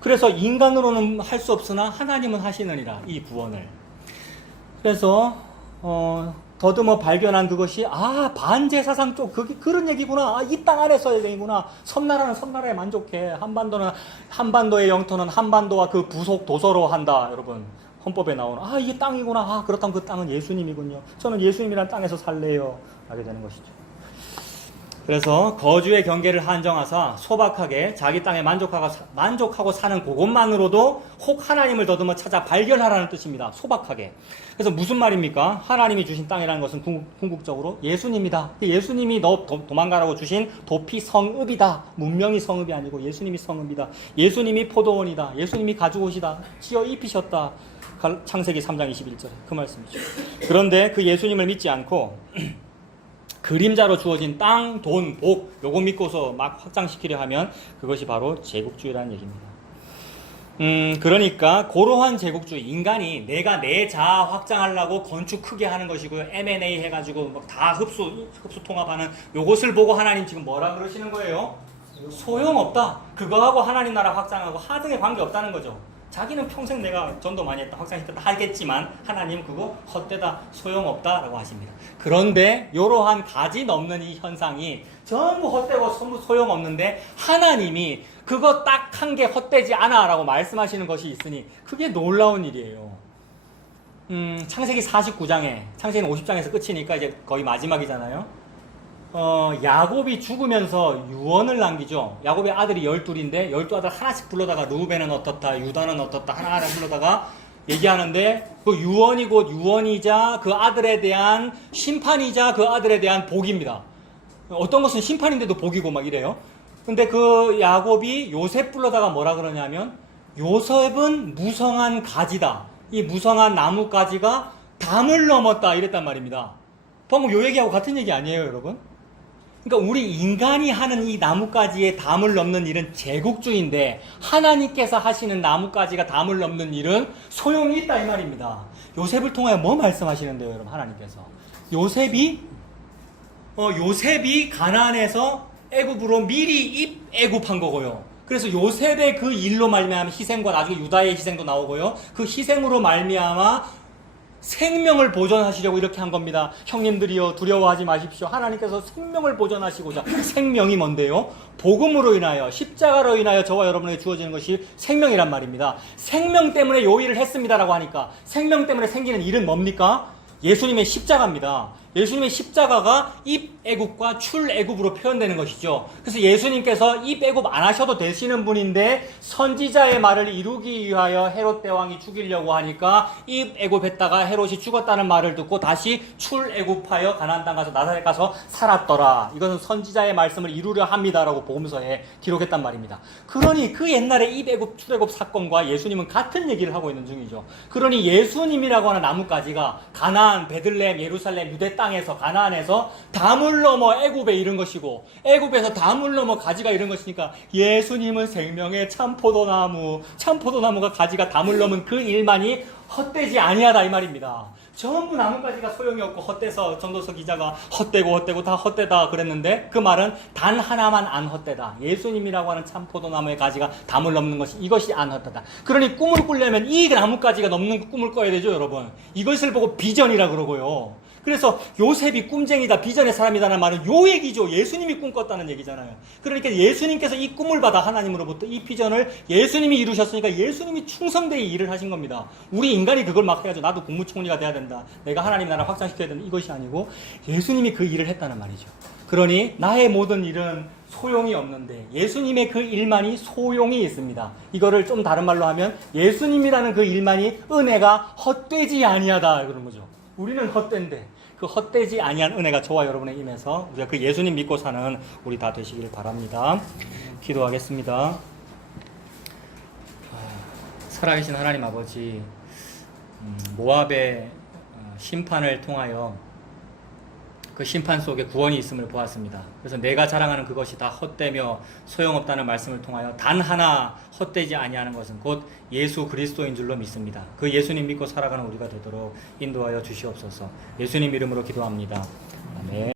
그래서 인간으로는 할 수 없으나 하나님은 하시느니라, 이 구원을. 그래서 더듬어 발견한 그것이 반제사상 쪽 그런 얘기구나. 이 땅 안에서의 얘기구나. 섬나라는 섬나라에 만족해. 한반도의 영토는 한반도와 그 부속 도서로 한다. 여러분 헌법에 나오는 이게 땅이구나. 그렇다면 그 땅은 예수님이군요. 저는 예수님이란 땅에서 살래요. 하게 되는 것이죠. 그래서 거주의 경계를 한정하사 소박하게 자기 땅에 만족하고 사는 그것만으로도 혹 하나님을 더듬어 찾아 발견하라는 뜻입니다. 소박하게. 그래서 무슨 말입니까? 하나님이 주신 땅이라는 것은 궁극적으로 예수님이다. 예수님이 너 도망가라고 주신 도피 성읍이다. 문명이 성읍이 아니고 예수님이 성읍이다. 예수님이 포도원이다. 예수님이 가죽옷이다. 지어 입히셨다. 창세기 3장 21절에 그 말씀이죠. 그런데 그 예수님을 믿지 않고 그림자로 주어진 땅, 돈, 복 요거 믿고서 막 확장시키려 하면 그것이 바로 제국주의라는 얘기입니다. 그러니까 고로한 제국주의, 인간이 내가 내 자아 확장하려고 건축 크게 하는 것이고요. M&A 해가지고 막 다 흡수 통합하는 요것을 보고 하나님 지금 뭐라 그러시는 거예요? 소용없다. 그거하고 하나님 나라 확장하고 하등에 관계없다는 거죠. 자기는 평생 내가 전도 많이 했다, 확장시켰다 하겠지만 하나님 그거 헛되다, 소용없다라고 하십니다. 그런데 이러한 가지 넘는 이 현상이 전부 헛되고 전부 소용없는데 하나님이 그거 딱 한 개 헛되지 않아 라고 말씀하시는 것이 있으니 그게 놀라운 일이에요. 창세기 49장에, 창세기 50장에서 끝이니까 이제 거의 마지막이잖아요. 야곱이 죽으면서 유언을 남기죠. 야곱의 아들이 12인데 12아들 하나씩 불러다가 루벤은 어떻다, 유다는 어떻다 하나하나 불러다가 얘기하는데 그 유언이 곧 유언이자 그 아들에 대한 심판이자 그 아들에 대한 복입니다. 어떤 것은 심판인데도 복이고 막 이래요. 근데 그 야곱이 요셉 불러다가 뭐라 그러냐면 요셉은 무성한 가지다. 이 무성한 나뭇가지가 담을 넘었다 이랬단 말입니다. 방금 요 얘기하고 같은 얘기 아니에요, 여러분? 그러니까 우리 인간이 하는 이 나뭇가지에 담을 넘는 일은 제국주의인데 하나님께서 하시는 나뭇가지가 담을 넘는 일은 소용이 있다 이 말입니다. 요셉을 통하여 뭐 말씀하시는데요, 여러분? 하나님께서 요셉이 가나안에서 애굽으로 미리 애굽한 거고요. 그래서 요셉의 그 일로 말미암아 희생과 나중에 유다의 희생도 나오고요. 그 희생으로 말미암아 생명을 보존하시려고 이렇게 한 겁니다. 형님들이여 두려워하지 마십시오. 하나님께서 생명을 보존하시고자. 생명이 뭔데요? 복음으로 인하여 십자가로 인하여 저와 여러분에게 주어지는 것이 생명이란 말입니다. 생명 때문에 요 일을 했습니다라고 하니까 생명 때문에 생기는 일은 뭡니까? 예수님의 십자가입니다. 예수님의 십자가가 입애굽과 출애굽으로 표현되는 것이죠. 그래서 예수님께서 입애굽 안 하셔도 되시는 분인데 선지자의 말을 이루기 위하여 헤롯 대왕이 죽이려고 하니까 입애굽했다가 헤롯이 죽었다는 말을 듣고 다시 출애굽하여 가나안 땅 가서 나사렛 가서 살았더라. 이것은 선지자의 말씀을 이루려 합니다라고 복음서에 기록했단 말입니다. 그러니 그 옛날에 입애굽 출애굽 사건과 예수님은 같은 얘기를 하고 있는 중이죠. 그러니 예수님이라고 하는 나뭇가지가 가나안, 베들레헴, 예루살렘, 유대 땅에서 가나안에서 담을 넘어 애굽에 이른 것이고 애굽에서 담을 넘어 가지가 이른 것이니까 예수님은 생명의 참포도나무가 가지가 담을 넘은 그 일만이 헛되지 아니하다 이 말입니다. 전부 나뭇가지가 소용이 없고 헛돼서 전도서 기자가 헛되고 다 헛되다 그랬는데 그 말은 단 하나만 안 헛되다. 예수님이라고 하는 참포도나무의 가지가 담을 넘는 것이 이것이 안 헛되다. 그러니 꿈을 꾸려면 이 나뭇가지가 넘는 꿈을 꿔야 되죠, 여러분. 이것을 보고 비전이라 그러고요. 그래서 요셉이 꿈쟁이다, 비전의 사람이다라는 말은 요 얘기죠. 예수님이 꿈꿨다는 얘기잖아요. 그러니까 예수님께서 이 꿈을 받아 하나님으로부터 이 비전을 예수님이 이루셨으니까 예수님이 충성되게 일을 하신 겁니다. 우리 인간이 그걸 막 해야죠. 나도 국무총리가 돼야 된다. 내가 하나님 나라 확장시켜야 된다. 이것이 아니고 예수님이 그 일을 했다는 말이죠. 그러니 나의 모든 일은 소용이 없는데 예수님의 그 일만이 소용이 있습니다. 이거를 좀 다른 말로 하면 예수님이라는 그 일만이 은혜가 헛되지 아니하다 그런 거죠. 우리는 헛된데 그 헛되지 아니한 은혜가 저와 여러분의 임해서 우리가 그 예수님 믿고 사는 우리 다 되시길 바랍니다. 기도하겠습니다. 살아계신 하나님 아버지, 모압의 심판을 통하여 그 심판 속에 구원이 있음을 보았습니다. 그래서 내가 자랑하는 그것이 다 헛되며 소용없다는 말씀을 통하여 단 하나 헛되지 아니하는 것은 곧 예수 그리스도인 줄로 믿습니다. 그 예수님 믿고 살아가는 우리가 되도록 인도하여 주시옵소서. 예수님 이름으로 기도합니다. 아멘.